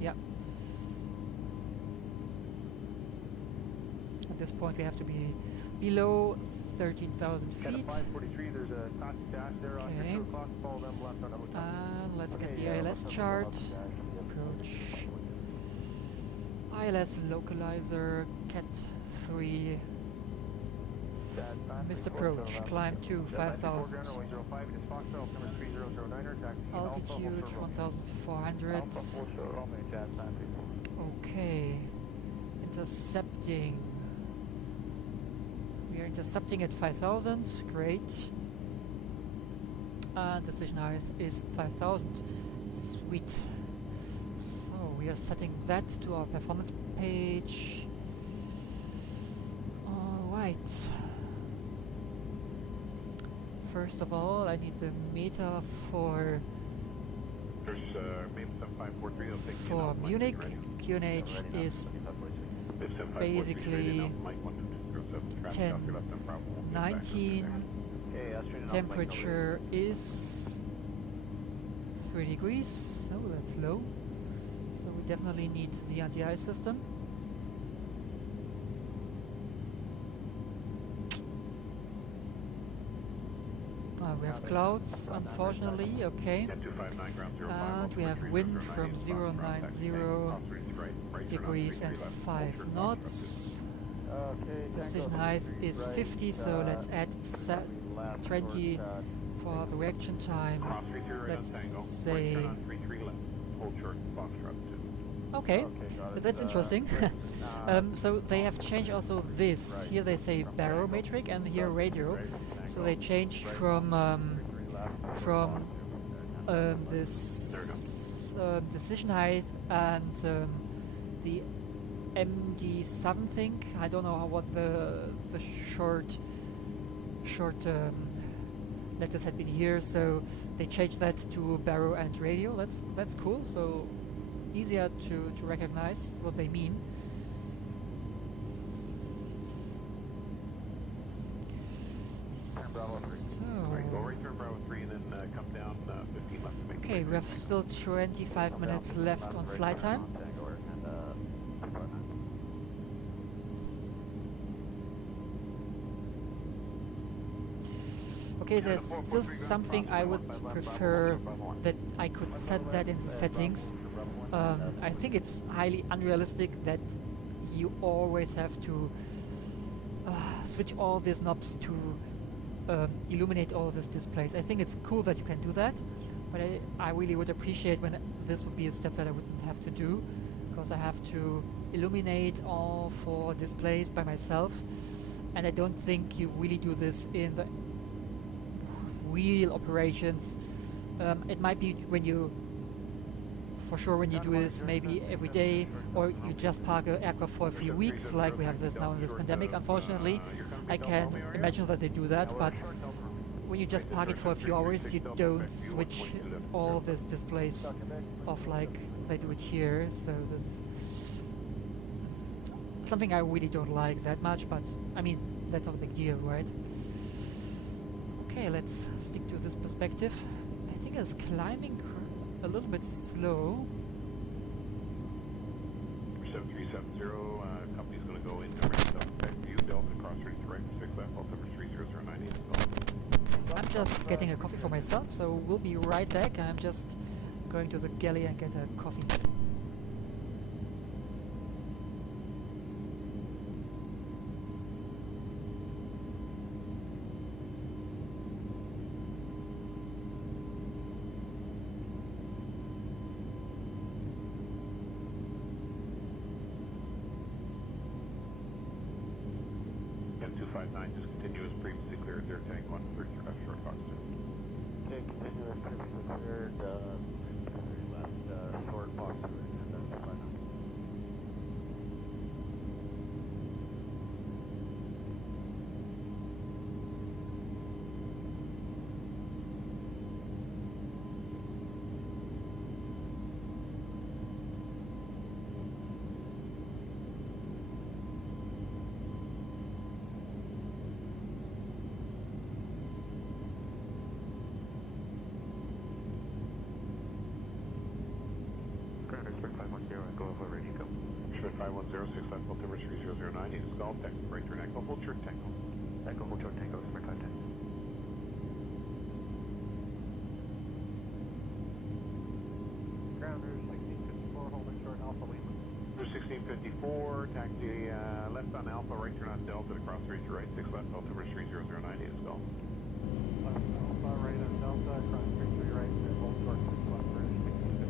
Yeah. At this point we have to be below 13,000 feet. At 543, there's a taxi dash there on your 2 o'clock. Follow them left on the hotel. And let's get the ILS chart. Approach. ILS localizer, Cat 3. Missed approach, climb to 5,000. Altitude 1,400. Okay. Intercepting. We are intercepting at 5,000. Great. and decision height is 5000. Sweet. So we are setting that to our performance page. Alright. First of all, I need the meter for Munich. QNH is basically 1019. Temperature is 3 degrees, so that's low. So we definitely need the anti-ice system. We have clouds, unfortunately, okay. And we have wind from 090 degrees and 5 knots. Decision height is 50, so let's add 20 for the reaction time. Let's say... Okay, that's interesting. So they have changed also this. Here they say barometric and here radio. So they changed from this decision height and the MD something. I don't know what the short letters had been here. So they changed that to baro and radio. That's cool. So easier to recognize what they mean. Okay, we have still 25 minutes left on flight time. Okay, there's still something I would prefer that I could set that in the settings. I think it's highly unrealistic that you always have to switch all these knobs to illuminate all these displays. I think it's cool that you can do that, but I really would appreciate when this would be a step that I wouldn't have to do, because I have to illuminate all 4 displays by myself, and I don't think you really do this in the real operations. It might be when you do this maybe every day, or you just park an aircraft for a few weeks, like we have this now in this pandemic. Unfortunately, I can imagine that they do that, but when you just park it for a few hours, you don't switch all these displays off like they do it here. So this something I really don't like that much, but I mean, that's not a big deal, right? Okay, let's stick to this perspective. I think it's climbing a little bit slow. 7370, company's going to go into range back view, Delta cross range right, 6 left, altimeter 30090. I'm just getting a coffee for myself, so we'll be right back. I'm just going to the galley and get a coffee. M259 discontinuous, previously cleared, air tank 1, third short box 2. Okay, continuous, previously cleared, left short box 2. Go over ready, go. Schmidt 510, 6 left, altimeter 30090, is golf, tank, right turn echo, hold short tango. Echo, hold short tango, Smart 510. Ground Rouge 1654, holding short Alpha Lima. Rouge 1654, taxi left on Alpha, right turn on Delta, to cross range right, 6 left, altimeter 30090, is golf. Left Alpha, right on Delta, cross range 3 right, hold short 6 left, Rouge 1654.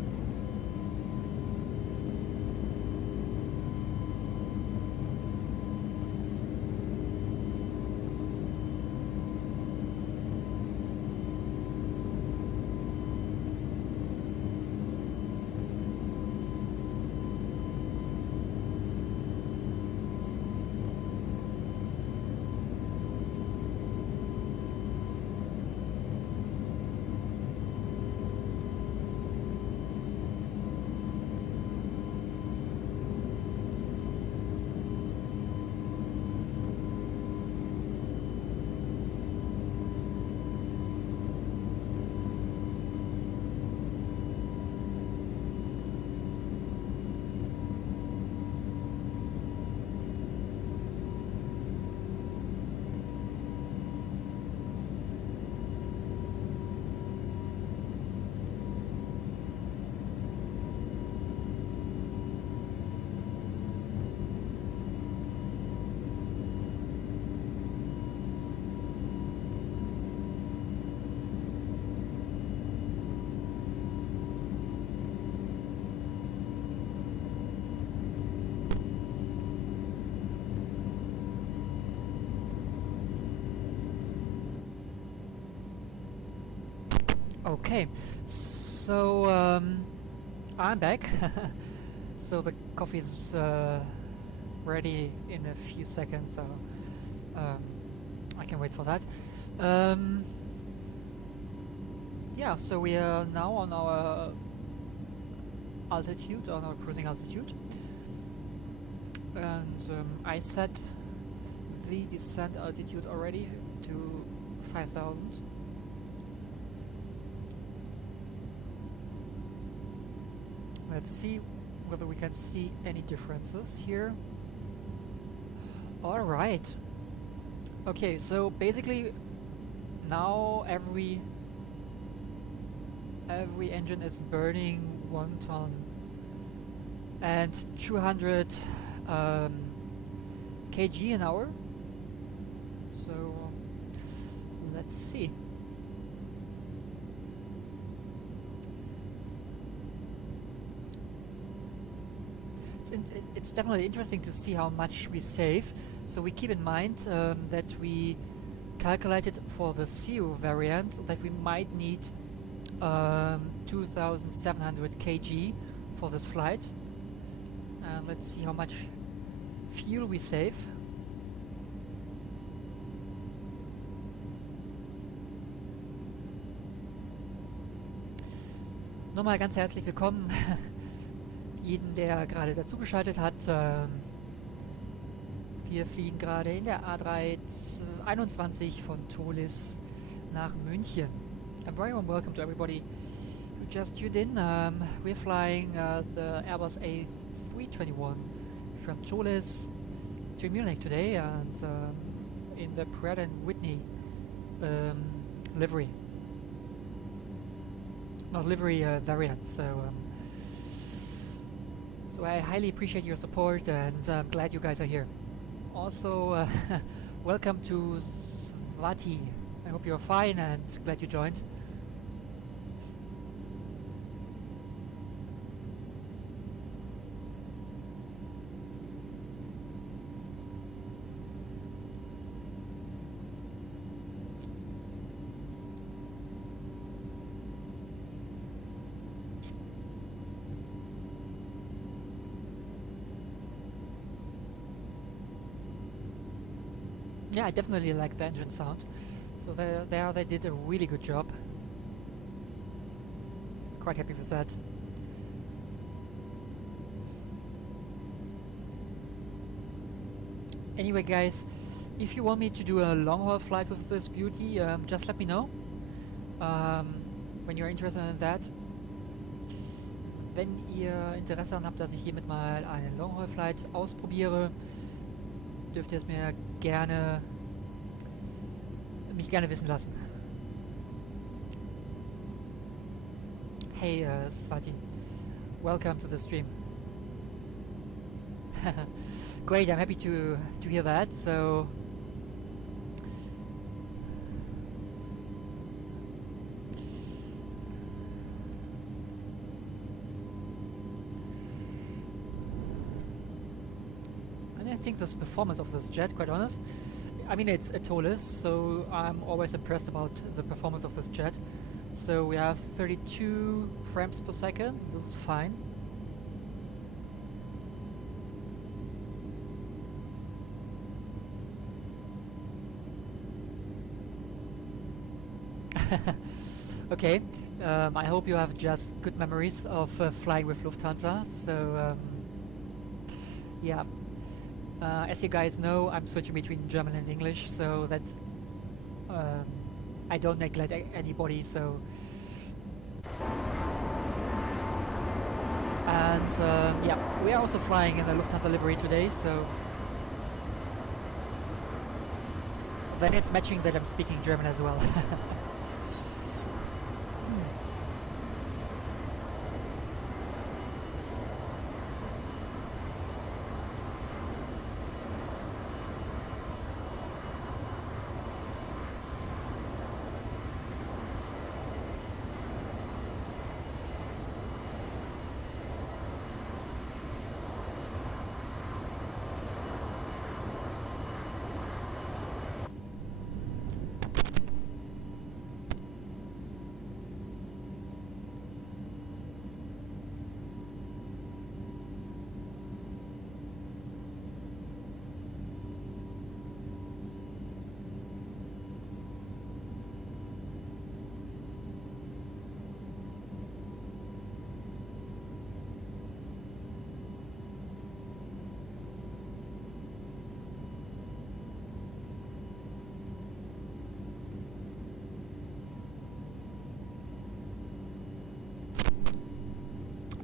Okay, so I'm back. So the coffee is ready in a few seconds, so I can wait for that. Yeah, so we are now on our altitude, on our cruising altitude, and I set the descent altitude already to 5,000. Let's see whether we can see any differences here. Alright. Okay, so basically now every engine is burning 1 ton and 200 kg an hour. So let's see. It's definitely interesting to see how much we save. So we keep in mind that we calculated for the CO variant that we might need 2,700 kg for this flight. And let's see how much fuel we save. Nochmal ganz herzlich willkommen jeden, der gerade dazugeschaltet hat. Wir fliegen gerade in der A321 von Toliss nach München. A very warm welcome to everybody who just tuned in. We're flying the Airbus A321 from Toliss to Munich today, and in the Pratt & Whitney livery. Not livery, variant, so I highly appreciate your support, and I'm glad you guys are here. Also, welcome to Swati. I hope you're fine and glad you joined. Yeah, I definitely like the engine sound. So they did a really good job. Quite happy with that. Anyway, guys, if you want me to do a long-haul flight with this beauty, just let me know when you're interested in that. Wenn ihr Interesse daran habt, dass ich hiermit mal eine Long-Haul-Flight ausprobiere, dürft ihr es mir mich gerne wissen lassen. Hey Swati, welcome to the stream. Great, I'm happy to hear that. So I think this performance of this jet, quite honest. I mean, it's a Toliss, so I'm always impressed about the performance of this jet. So we have 32 frames per second. This is fine. Okay, I hope you have just good memories of flying with Lufthansa. So yeah. As you guys know, I'm switching between German and English, so that I don't neglect anybody. So, and yeah, we are also flying in the Lufthansa livery today. So then it's matching that I'm speaking German as well.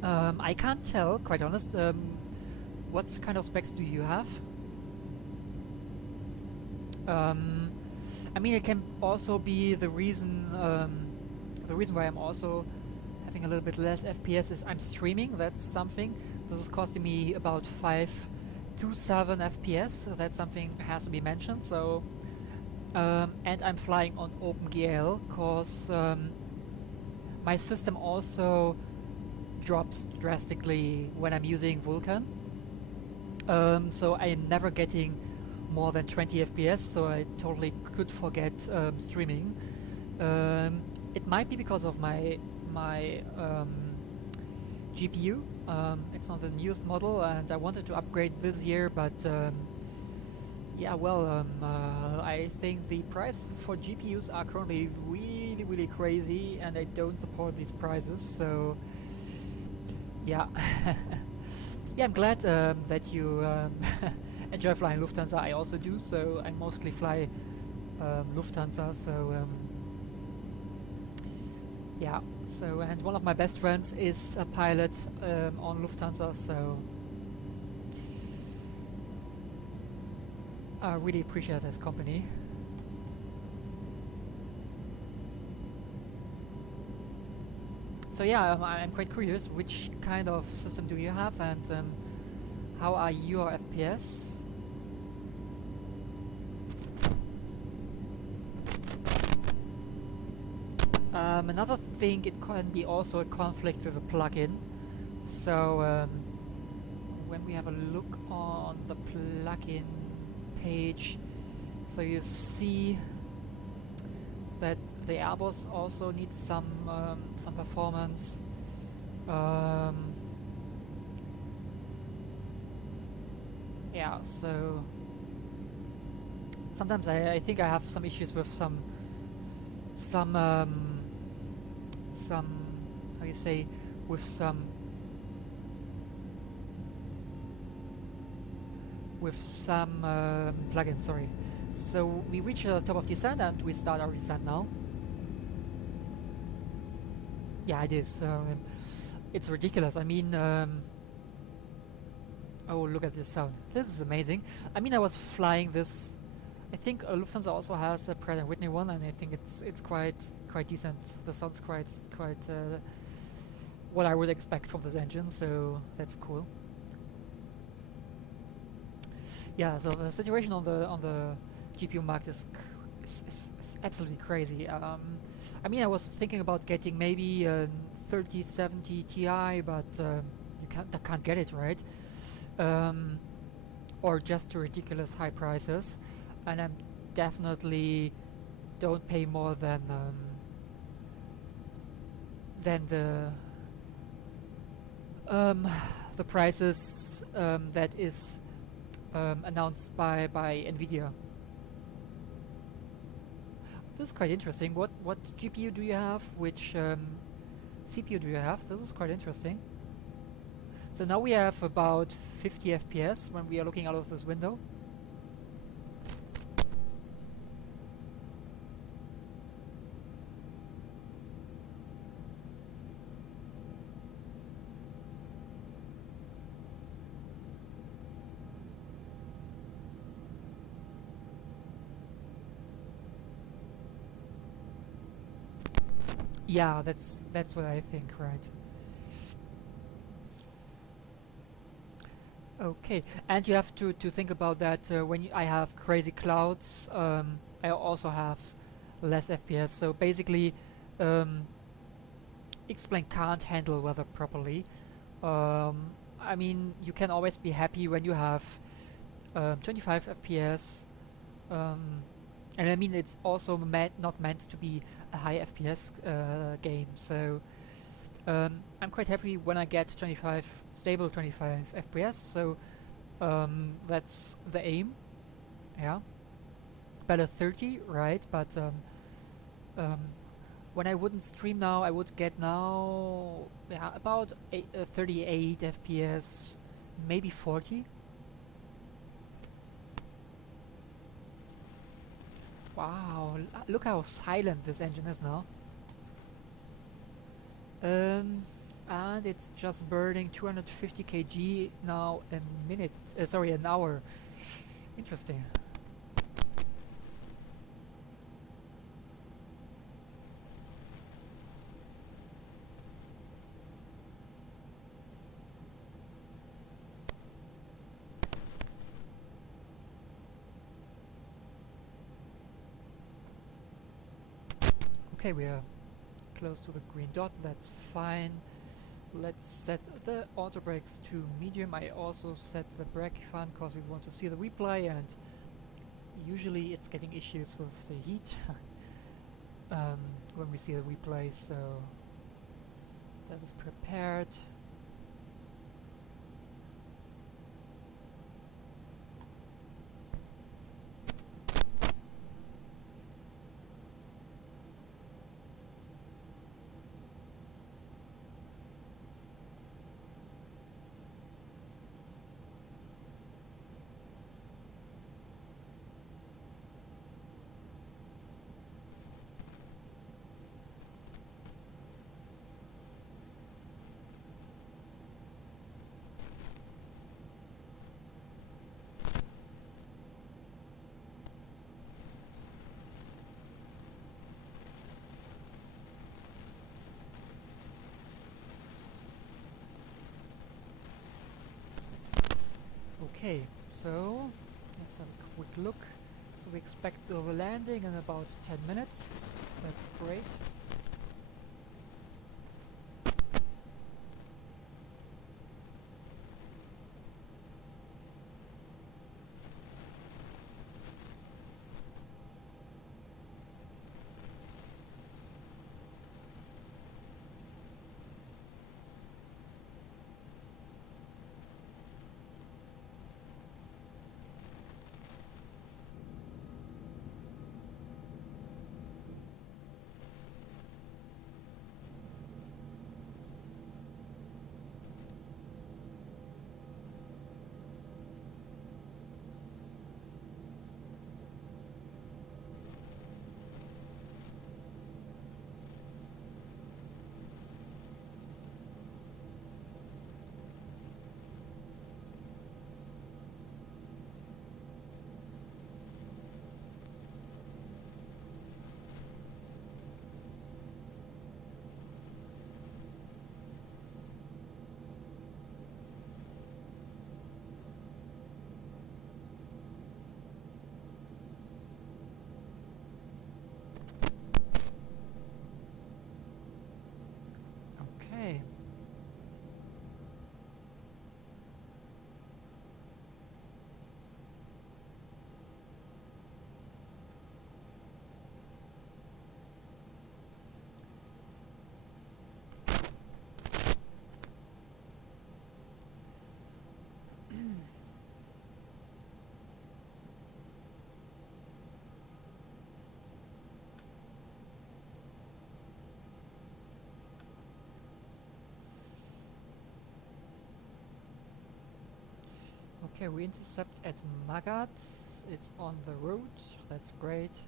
I can't tell, quite honest. What kind of specs do you have? I mean, it can also be the reason why I'm also having a little bit less FPS is I'm streaming. That's something. This is costing me about 527 FPS, so that's something has to be mentioned. So, and I'm flying on OpenGL, cause my system also drops drastically when I'm using Vulkan. So I'm never getting more than 20 FPS, so I totally could forget streaming. It might be because of my GPU. It's not the newest model, and I wanted to upgrade this year, but yeah, well, I think the price for GPUs are currently really crazy, and I don't support these prices. So yeah. Yeah, I'm glad that you enjoy flying Lufthansa. I also do, so I mostly fly Lufthansa, so yeah. So, and one of my best friends is a pilot on Lufthansa, so I really appreciate this company. So yeah, I'm quite curious, which kind of system do you have, and how are your FPS? Another thing, it can be also a conflict with a plugin. So when we have a look on the plugin page, so you see that the Airbus also needs some performance. Yeah, so sometimes I think I have some issues with some how you say, with some plugins, sorry. So we reach the top of descent and we start our descent now. Yeah, it is. It's ridiculous. I mean, oh, look at this sound. This is amazing. I mean, I was flying this. I think Lufthansa also has a Pratt & Whitney one, and I think it's quite decent. The sound's quite what I would expect from this engine. So that's cool. Yeah. So the situation on the GPU market is absolutely crazy. I mean, I was thinking about getting maybe a 3070 Ti, but you can't get it, right? Or just to ridiculous high prices, and I'm definitely don't pay more than the prices that is announced by NVIDIA. This is quite interesting. What GPU do you have? Which CPU do you have? This is quite interesting. So now we have about 50 FPS when we are looking out of this window. Yeah, that's what I think, right? Okay, and you have to think about that when I have crazy clouds, I also have less FPS. So basically, X-Plane can't handle weather properly. I mean, you can always be happy when you have 25 FPS. And I mean, it's also not meant to be a high FPS game, so I'm quite happy when I get stable 25 FPS, so that's the aim, yeah. Better 30, right, but when I wouldn't stream now, I would get now, yeah, about 38 FPS, maybe 40. Wow, look how silent this engine is now. and it's just burning 250 kg now a minute, sorry, an hour. Interesting. Okay, we are close to the green dot, that's fine. Let's set the auto brakes to medium. I also set the brake fan because we want to see the replay, and usually it's getting issues with the heat when we see the replay, so that is prepared. Okay, so let's have a quick look. So we expect the landing in about 10 minutes. That's great. Okay. Okay, we intercept at Magat. It's on the road. That's great.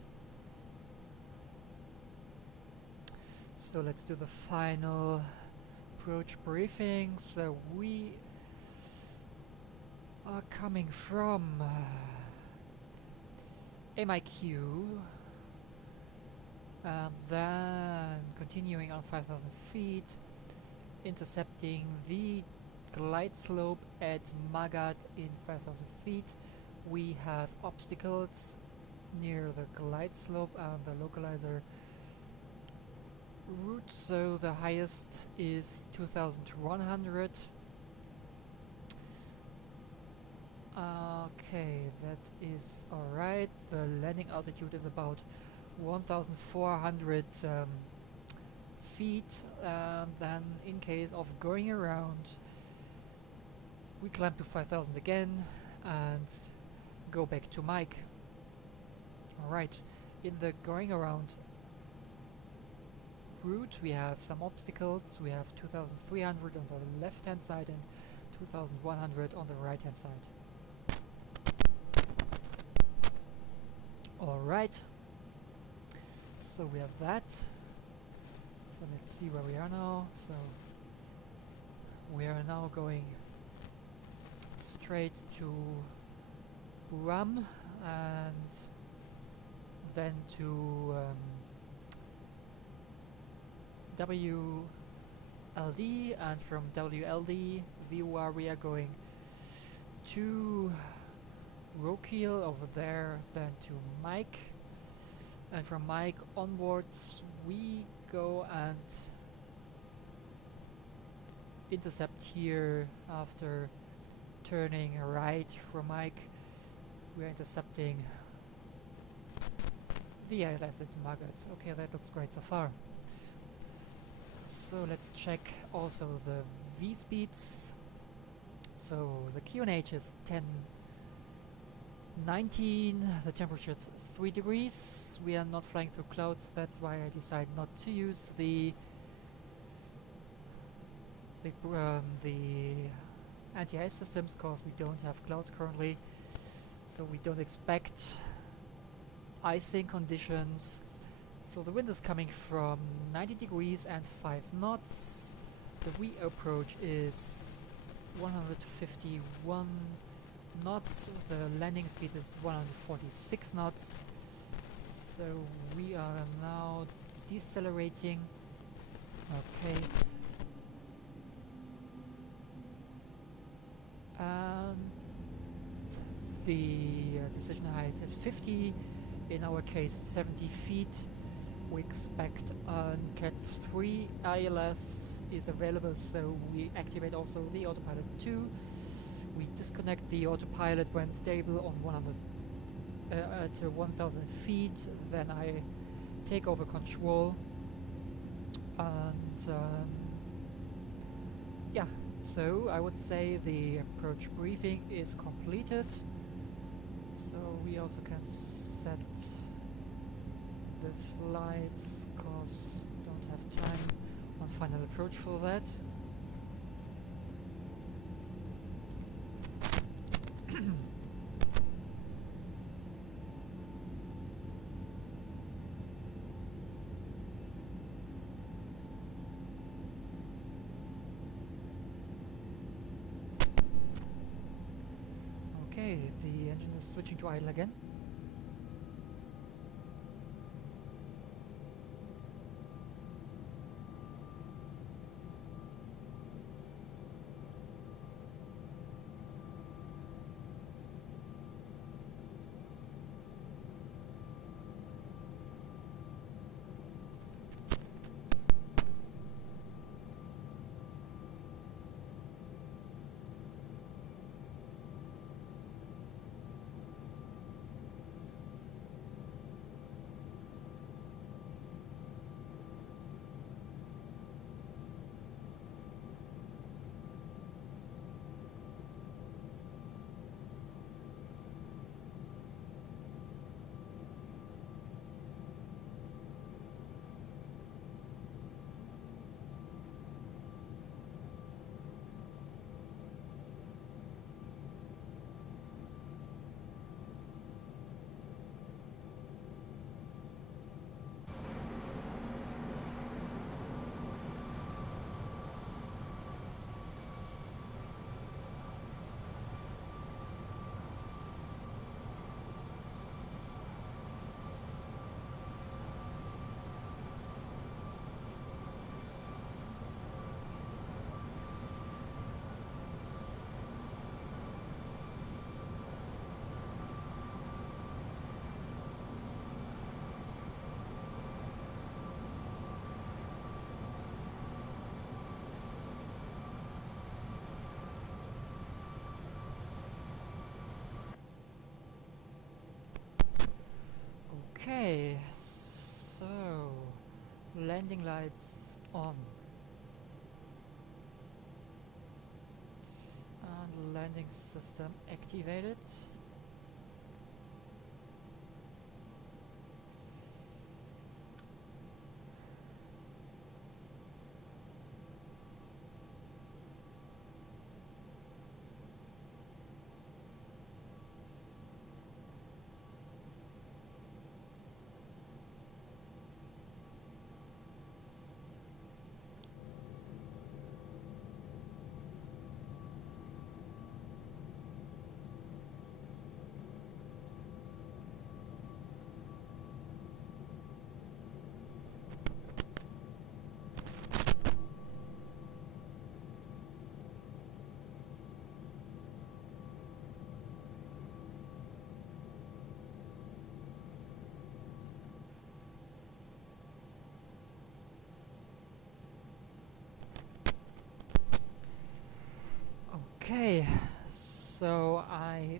So let's do the final approach briefing. So we are coming from MIQ and then continuing on 5,000 feet, intercepting the glide slope at Magat in 5,000 feet. We have obstacles near the glide slope and the localizer route, so the highest is 2,100. Okay, that is alright. The landing altitude is about 1,400 feet, and then in case of going around, we climb to 5,000 again and go back to Mike. Alright, in the going around route we have some obstacles. We have 2,300 on the left hand side and 2,100 on the right hand side. Alright, so we have that. So let's see where we are now. So we are now going straight to Buram and then to WLD, and from WLD we are going to Rokiel over there, then to Mike, and from Mike onwards we go and intercept here. After turning right from Mike, we are intercepting VILS at Margaret. Okay, that looks great so far. So let's check also the V speeds. So the QNH is 1019, the temperature is 3 degrees. We are not flying through clouds, that's why I decided not to use the anti-ice systems, because we don't have clouds currently, so we don't expect icing conditions. So the wind is coming from 90 degrees and 5 knots. The V approach is 151 knots. The landing speed is 146 knots. So we are now decelerating. Okay. And the decision height is 50, in our case 70 feet. We expect Cat 3 ILS is available, so we activate also the autopilot 2. We disconnect the autopilot when stable on 1000 feet, then I take over control, and yeah, so I would say the approach briefing is completed. So we also can set the slides, cause don't have time on final approach for that. Okay, the engine is switching to idle again. Okay, so landing lights on and landing system activated. Okay, so I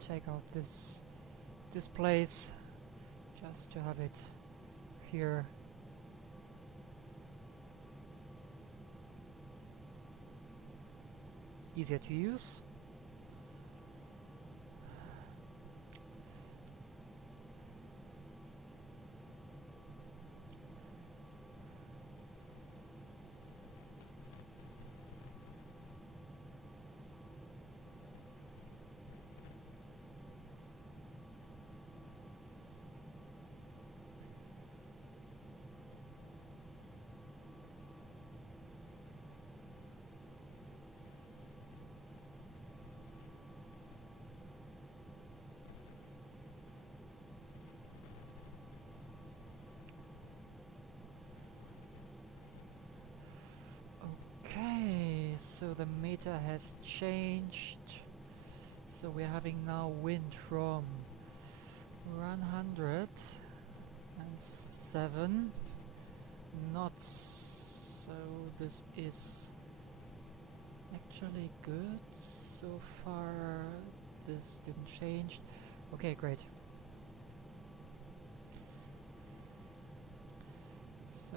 take out this displays just to have it here. Easier to use. Okay, so the meter has changed. So we're having now wind from 107 knots. So this is actually good. So far this didn't change. Okay, great. So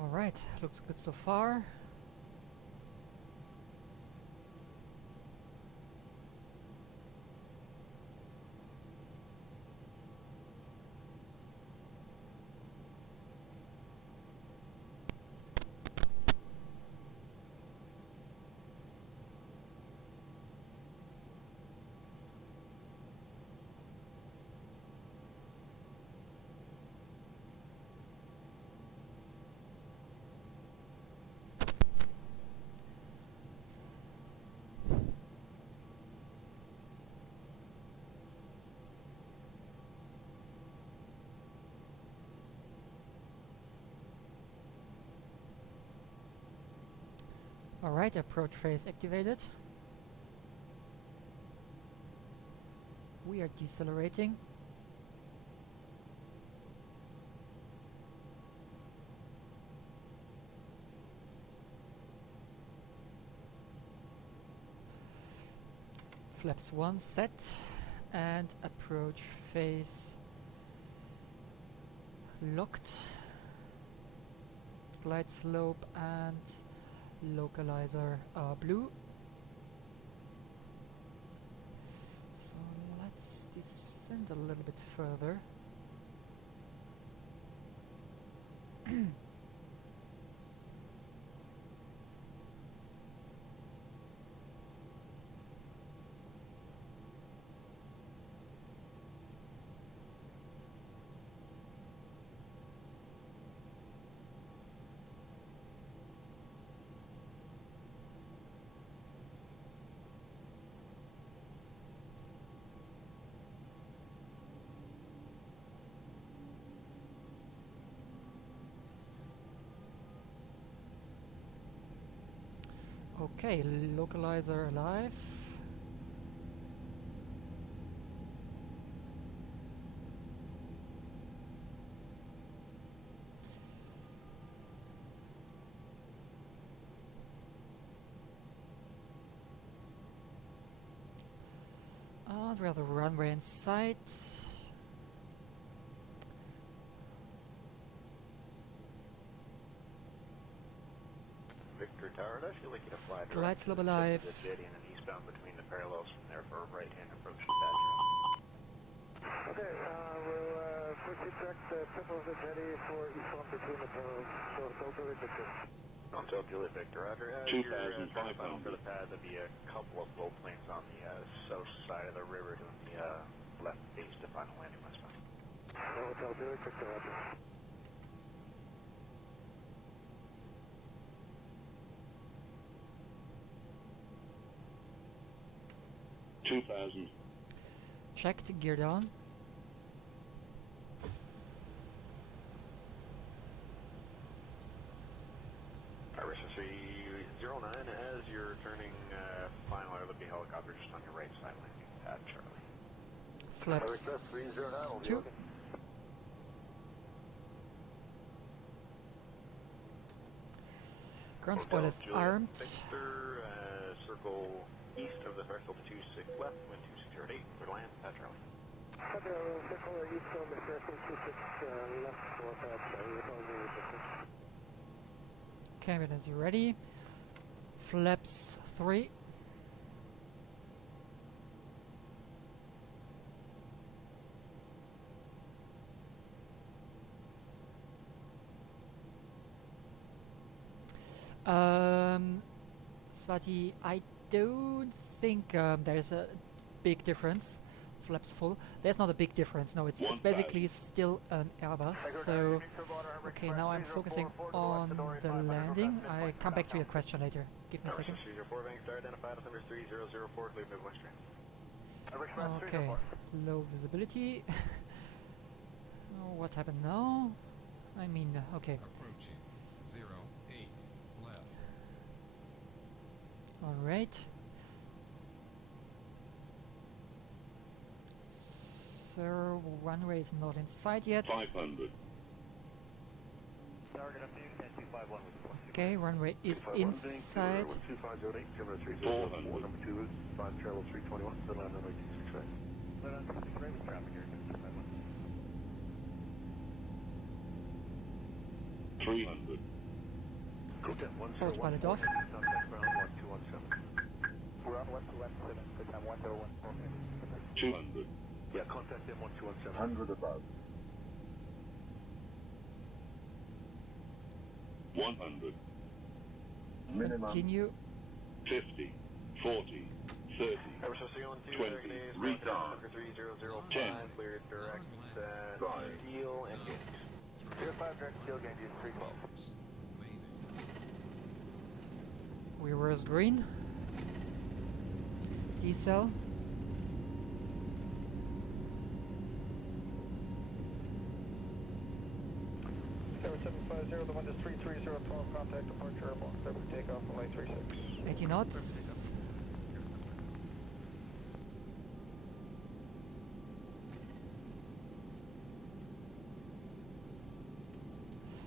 alright, looks good so far. Alright, approach phase activated. We are decelerating. Flaps 1 set and approach phase locked. Glide slope and localizer are blue. So let's descend a little bit further. Okay, localizer alive. We have the runway in sight. Victor Tower, I'd actually like you to fly Glide slope alive. the jetty and then eastbound between the parallels from there for a right-hand approach to Badger. Okay, we'll quickly check the tip of the jetty for eastbound between the parallels. So Delta Victor. Until Juliet Victor, Roger. As you're trying to for the pad, there'll be a couple of low planes on the south side of the river doing the left base to final landing westbound. Hotel 0, check the Roger. Checked, gear down. Iris 309, as you're turning final, there will be helicopter just on your right side landing pad, Charlie. Flaps 2. Ground spoilers armed. Victor, circle east of the threshold to 26 left, wind 2608, clear land, pad, Charlie. Circle east of the threshold 26 left for pad, Charlie. Cabin is ready. Flaps 3. Swati, I don't think there's a big difference. Flaps full. There's not a big difference. No, it's basically still an Airbus. So, okay, now I'm focusing on the landing. I come back to your question later. Give me a second. Okay, low visibility. Oh, what happened now? I mean, okay. Approaching 08 left. All right. So runway is not in sight yet. 500. Okay, runway is inside. 400. Number 2 is 5 travel 321, then land runway 265. 300. Approach pilot off. We're on west to left, good time 101. 200. Yeah, contact them 1217. 100 above. 100. Minimum. Continue. 50, 40, 30, 20, retard. 10, cleared direct, steel engage. 05 direct steel engage is 312. We reverse green. Decel. The wind is 330, 12, contact departure airborne, clear for takeoff, runway 36. 80 knots.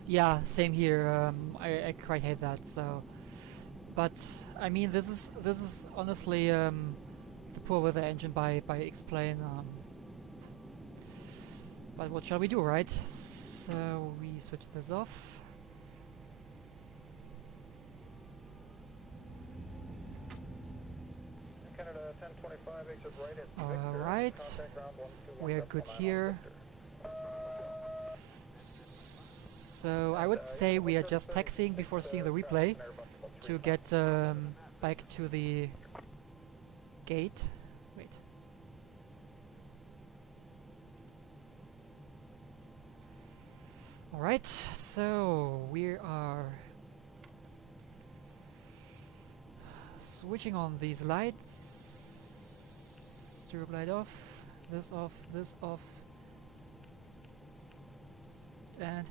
Yeah, same here. I quite hate that. So, but I mean, this is honestly the poor weather engine by X-Plane. But what shall we do, right? So we switch this off. Canada 1025, exit right at Victor. Alright, we're good here. So I would say we are just taxiing before seeing the replay to get back to the gate. Wait. Alright, so we are switching on these lights. Strobe light off, this off, and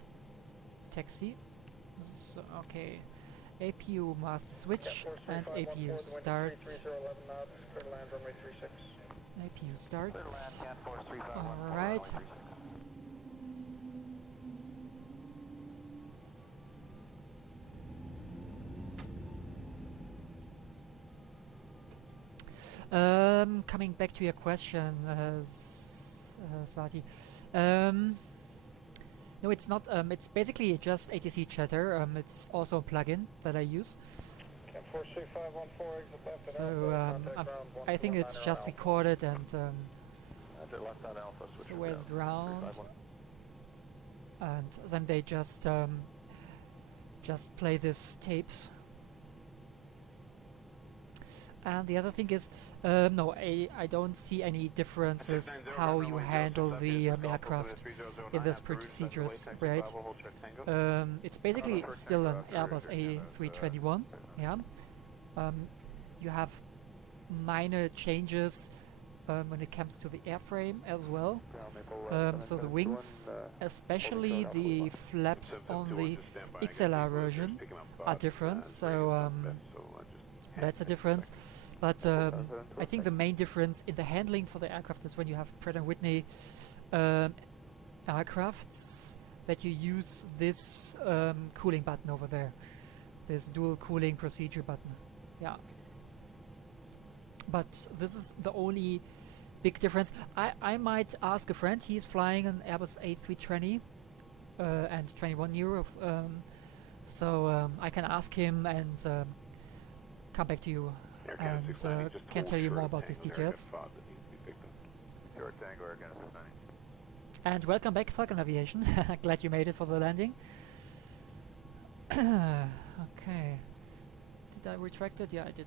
taxi. So, okay, APU master switch and APU start. APU start. Alright. Coming back to your question, Swati. No, it's not. It's basically just ATC chatter. It's also a plugin that I use. So I think it's just recorded and. So where's ground? And then they just play these tapes. And the other thing is, no, I don't see any differences how you handle the aircraft in this procedures, right? It's basically still an Airbus A321, yeah. You have minor changes when it comes to the airframe as well. So the wings, especially the flaps on the XLR version, are different. So that's a difference. But I think the main difference in the handling for the aircraft is when you have Pratt & Whitney aircrafts, that you use this cooling button over there, this dual cooling procedure button. Yeah. But this is the only big difference. I might ask a friend. He's flying an Airbus A320 and 21neo, so I can ask him and come back to you and can tell you more about these details. And welcome back, Falcon Aviation. Glad you made it for the landing. Okay. Did I retract it? Yeah, I did.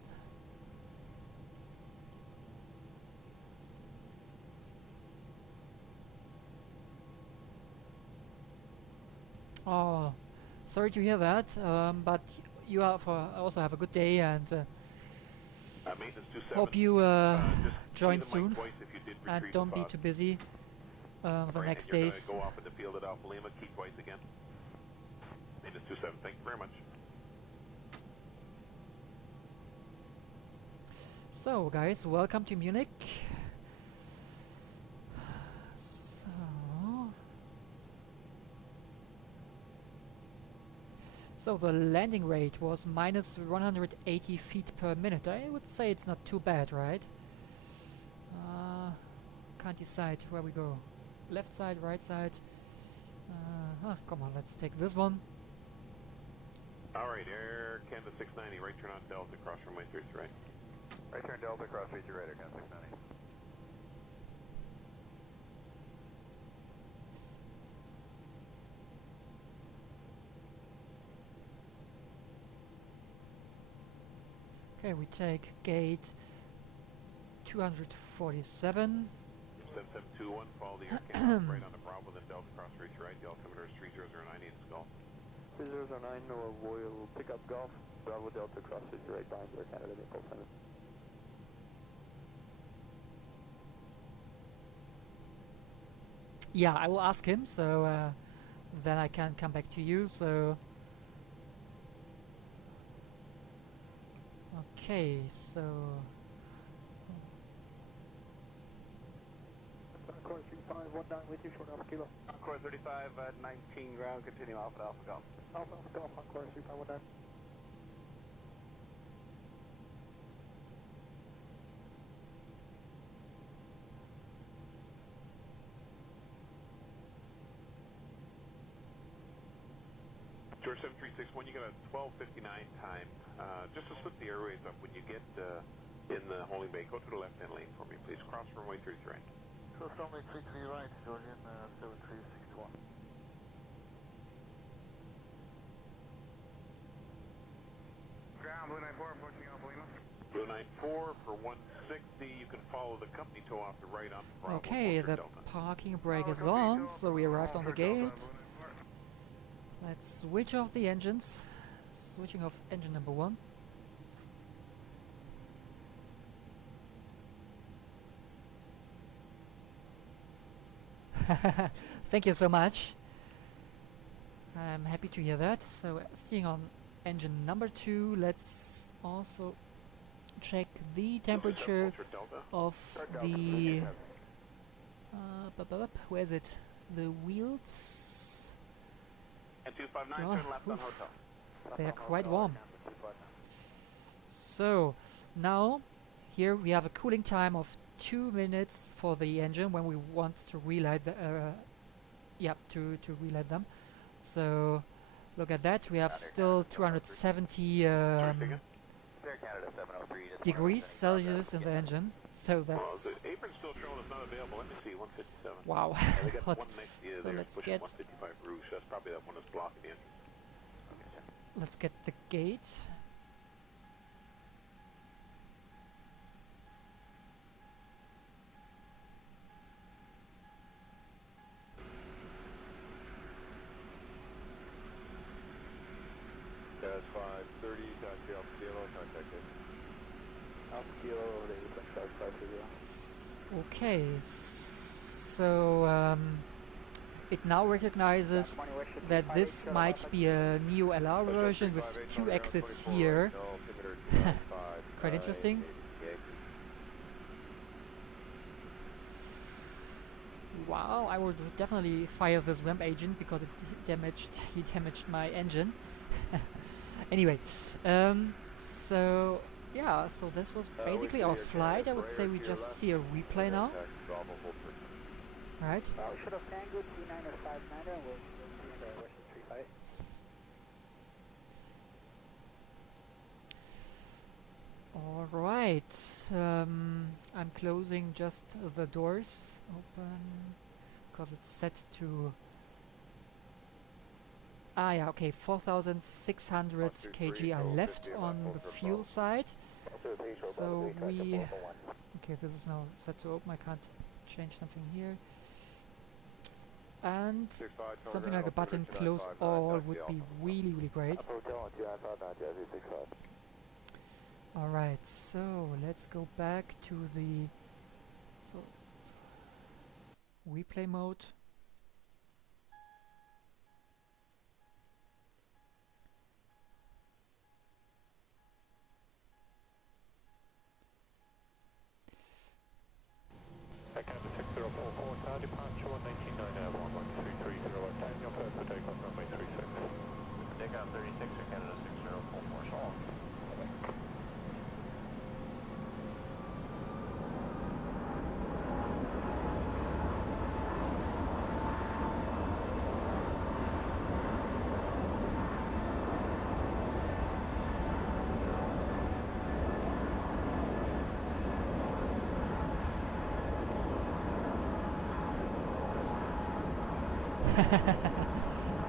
Oh, sorry to hear that, but you have also have a good day, and hope you join soon, and don't be too busy the next days. Go off in the field at Alpha Lima, key twice again. Maintenance 27, thank you very much. So guys, welcome to Munich. So the landing rate was minus 180 feet per minute. I would say it's not too bad, right? Can't decide where we go. Left side, right side. Come on, let's take this one. Alright, Air Canada 690, right turn on Delta, cross runway 33 right. Right turn Delta, cross 33 right, Air Canada 690. Okay, we take gate 247. 7721, follow the Air Canada right on the Bravo, then Delta cross 33 right, the altimeter is 3009 in Golf. 3009, Noah will pick up Golf, Bravo Delta cross 33 right, behind Air Canada, Nickel 7. Yeah, I will ask him, so then I can come back to you, so... Okay, so... Core 3519 with you, short Alpha Kilo. Core 35 at 19 ground, continue Alpha Alpha Golf. Alpha Alpha Golf on Core 3519. George 7361, you got a 12:59 time. Just to split the airways up, when you get in the holding bay, go to the left-hand lane for me, please. Cross runway 33 right. Cross runway 33 right, Georgian 7361. Ground, Blue 94, approaching Alpha Lima. Blue 94 for 160, you can follow the company tow off the right on Bravo. Okay, the parking brake is on, so we arrived on the gate. Let's switch off the engines. Switching off engine number 1. Thank you so much. I'm happy to hear that. So staying on engine number 2, let's also check the temperature of the where is it? The wheels. And 259, turn left on hotel. They are quite warm. So now here we have a cooling time of 2 minutes for the engine when we want to relight the to relight them. So look at that, we have still 270 degrees Celsius in the engine. So that's the apron's still showing it's not available. Let me see, 157. Wow. Yeah, they got Hot. one next to you So there, let's pushing get 155 Rouge. That's probably that one that's blocking the entrance. let's get the gate. minus 530, taxi Alpha Kilo, contact it. Alpha Kilo over to 8.530. Okay, so it now recognizes that this might be a Neo LR version with 2 exits here. Quite interesting. Wow, I would definitely fire this ramp agent because he damaged my engine. Anyway, so yeah, so this was basically our flight. I would say we just see a replay now. Right. We should have Tango 29 or 59er and we'll see in the Western 35. Alright, I'm closing just the doors open because it's set to yeah, okay, 4,600 kg are left on the fuel side, so we okay, this is now set to open. I can't change something here, and something like a button close all would be really great. Alright, so let's go back to the replay mode. Canada 6044, now departure 119.9 11330 at 10, your first for takeoff runway 36. Takeoff 36 or Canada 6044, so long.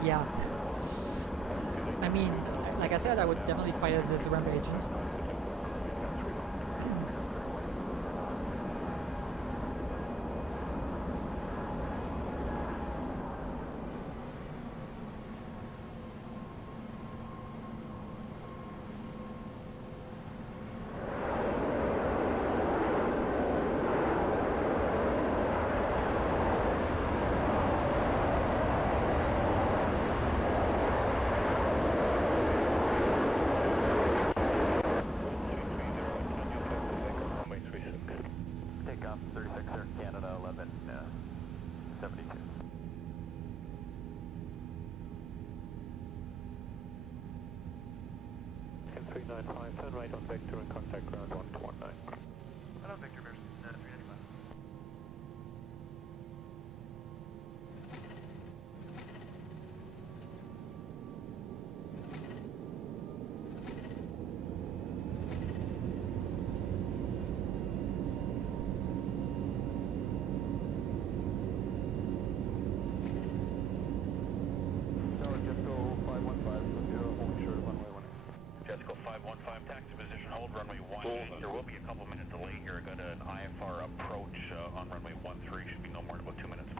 Yeah. I mean, like I said, I would definitely fire this ramp agent. Turn right on vector and contact ground 119. Hello, Victor versus 395. Jessica 515, taxi position, hold runway 18. There will be a couple minute delay here. Got an IFR approach on runway 13. Should be no more than about 2 minutes.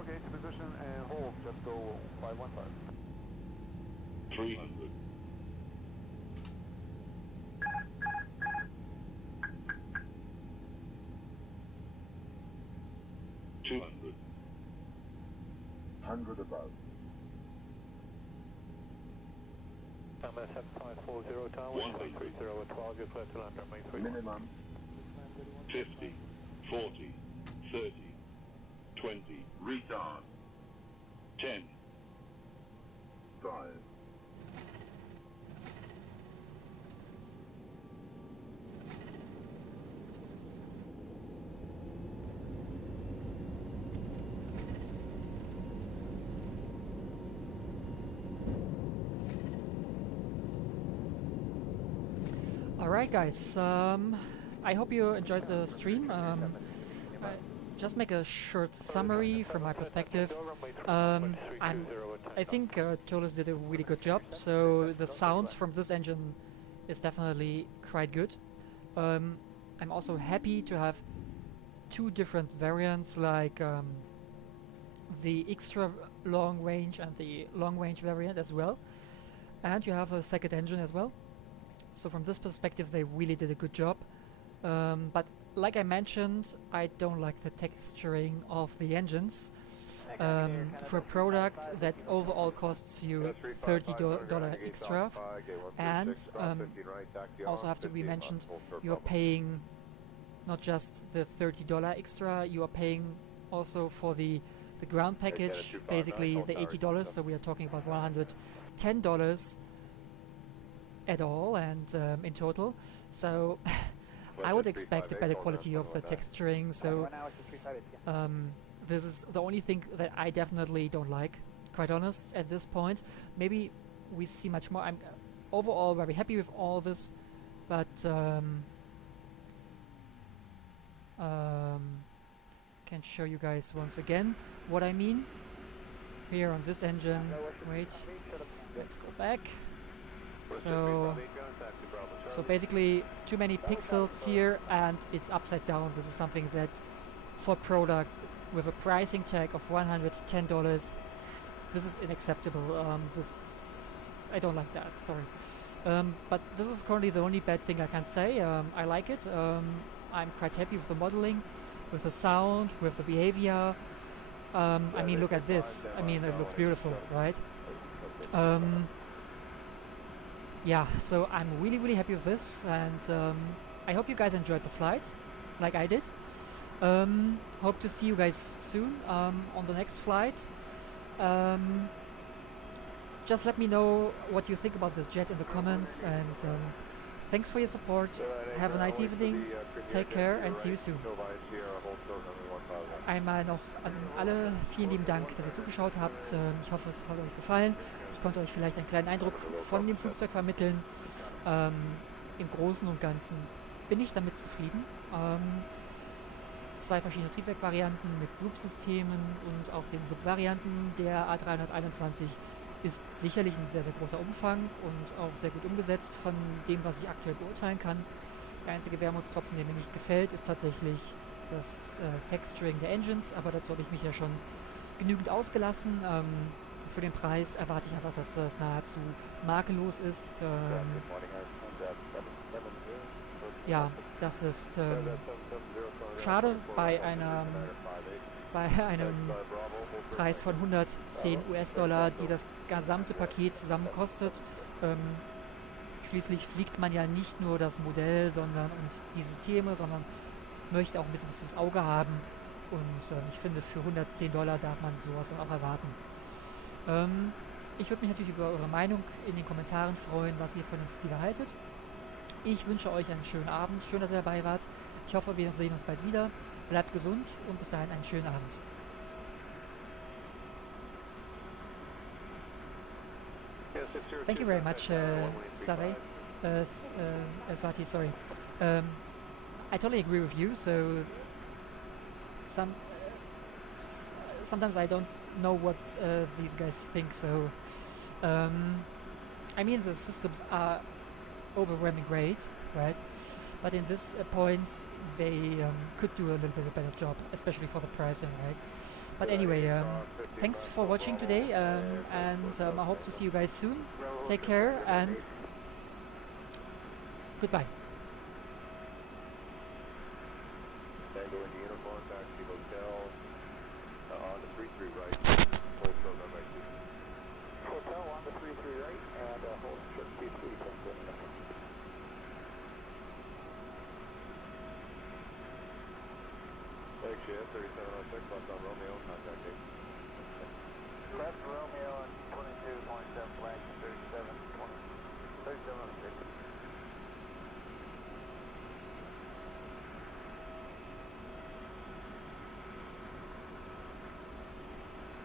Okay, to position and hold, just go 515. 300. $200. 100 above. Tamara 7540 tower, 1330 at 12, you're clear to land runway 3. Minimum 50, 40, 30, 20, retard. 10, 5. Alright guys, I hope you enjoyed the stream. Just make a short summary from my perspective. I think Toliss did a really good job, so the sounds from this engine is definitely quite good. I'm also happy to have two different variants, like the extra long range and the long range variant as well. and you have a second engine as well. So from this perspective, they really did a good job. But like I mentioned, I don't like the texturing of the engines. For a product that overall costs you $30 extra, and also have to be mentioned, you are paying not just the $30 extra, you are paying also for the ground package, basically the $80, so we are talking about $110 at all, and in total. So I would expect a better quality of the texturing, so this is the only thing that I definitely don't like, quite honest, at this point. Maybe we see much more. I'm overall very happy with all this, but can show you guys once again what I mean. Here on this engine, wait, let's go back. So basically too many pixels here, and it's upside down. This is something that for a product with a pricing tag of $110, this is unacceptable. I don't like that, sorry. But this is currently the only bad thing I can say. I like it. I'm quite happy with the modeling, with the sound, with the behavior. I mean, look at this. I mean, it looks beautiful, right? Yeah, so I'm really, really happy with this, and I hope you guys enjoyed the flight, like I did. Hope to see you guys soon on the next flight. Just let me know what you think about this jet in the comments, and thanks for your support. Have a nice evening, take care, and see you soon. Einmal noch an alle vielen lieben Dank, dass ihr zugeschaut habt. Ich hoffe, es hat euch gefallen. Ich konnte euch vielleicht einen kleinen Eindruck von dem Flugzeug vermitteln. Im Großen und Ganzen bin ich damit zufrieden. Zwei verschiedene Triebwerkvarianten mit Subsystemen und auch den Subvarianten der A321 ist sicherlich ein sehr, sehr großer Umfang und auch sehr gut umgesetzt von dem, was ich aktuell beurteilen kann. Der einzige Wermutstropfen, der mir nicht gefällt, ist tatsächlich das Texturing der Engines, aber dazu habe ich mich ja schon genügend ausgelassen. Für den Preis erwarte ich einfach, dass das nahezu makellos ist. Ja, das ist schade bei einem Preis von 110 US-Dollar, die das gesamte Paket zusammen kostet. Schließlich fliegt man ja nicht nur das Modell und die Systeme, sondern möchte auch ein bisschen was ins Auge haben. Und ich finde, für 110 Dollar darf man sowas dann auch erwarten. Ich würde mich natürlich über eure Meinung in den Kommentaren freuen, was ihr von dem Flieger haltet. Ich wünsche euch einen schönen Abend. Schön, dass ihr dabei wart. Ich hoffe, wir sehen uns bald wieder. Bleibt gesund und bis dahin einen schönen Abend. Thank you very much, Swati, sorry. I totally agree with you. So sometimes I don't know what these guys think. So I mean, the systems are overwhelmingly great, right? But in this points, they could do a little bit of a better job, especially for the pricing, right? But anyway, thanks for watching today, and I hope to see you guys soon. Take care and goodbye.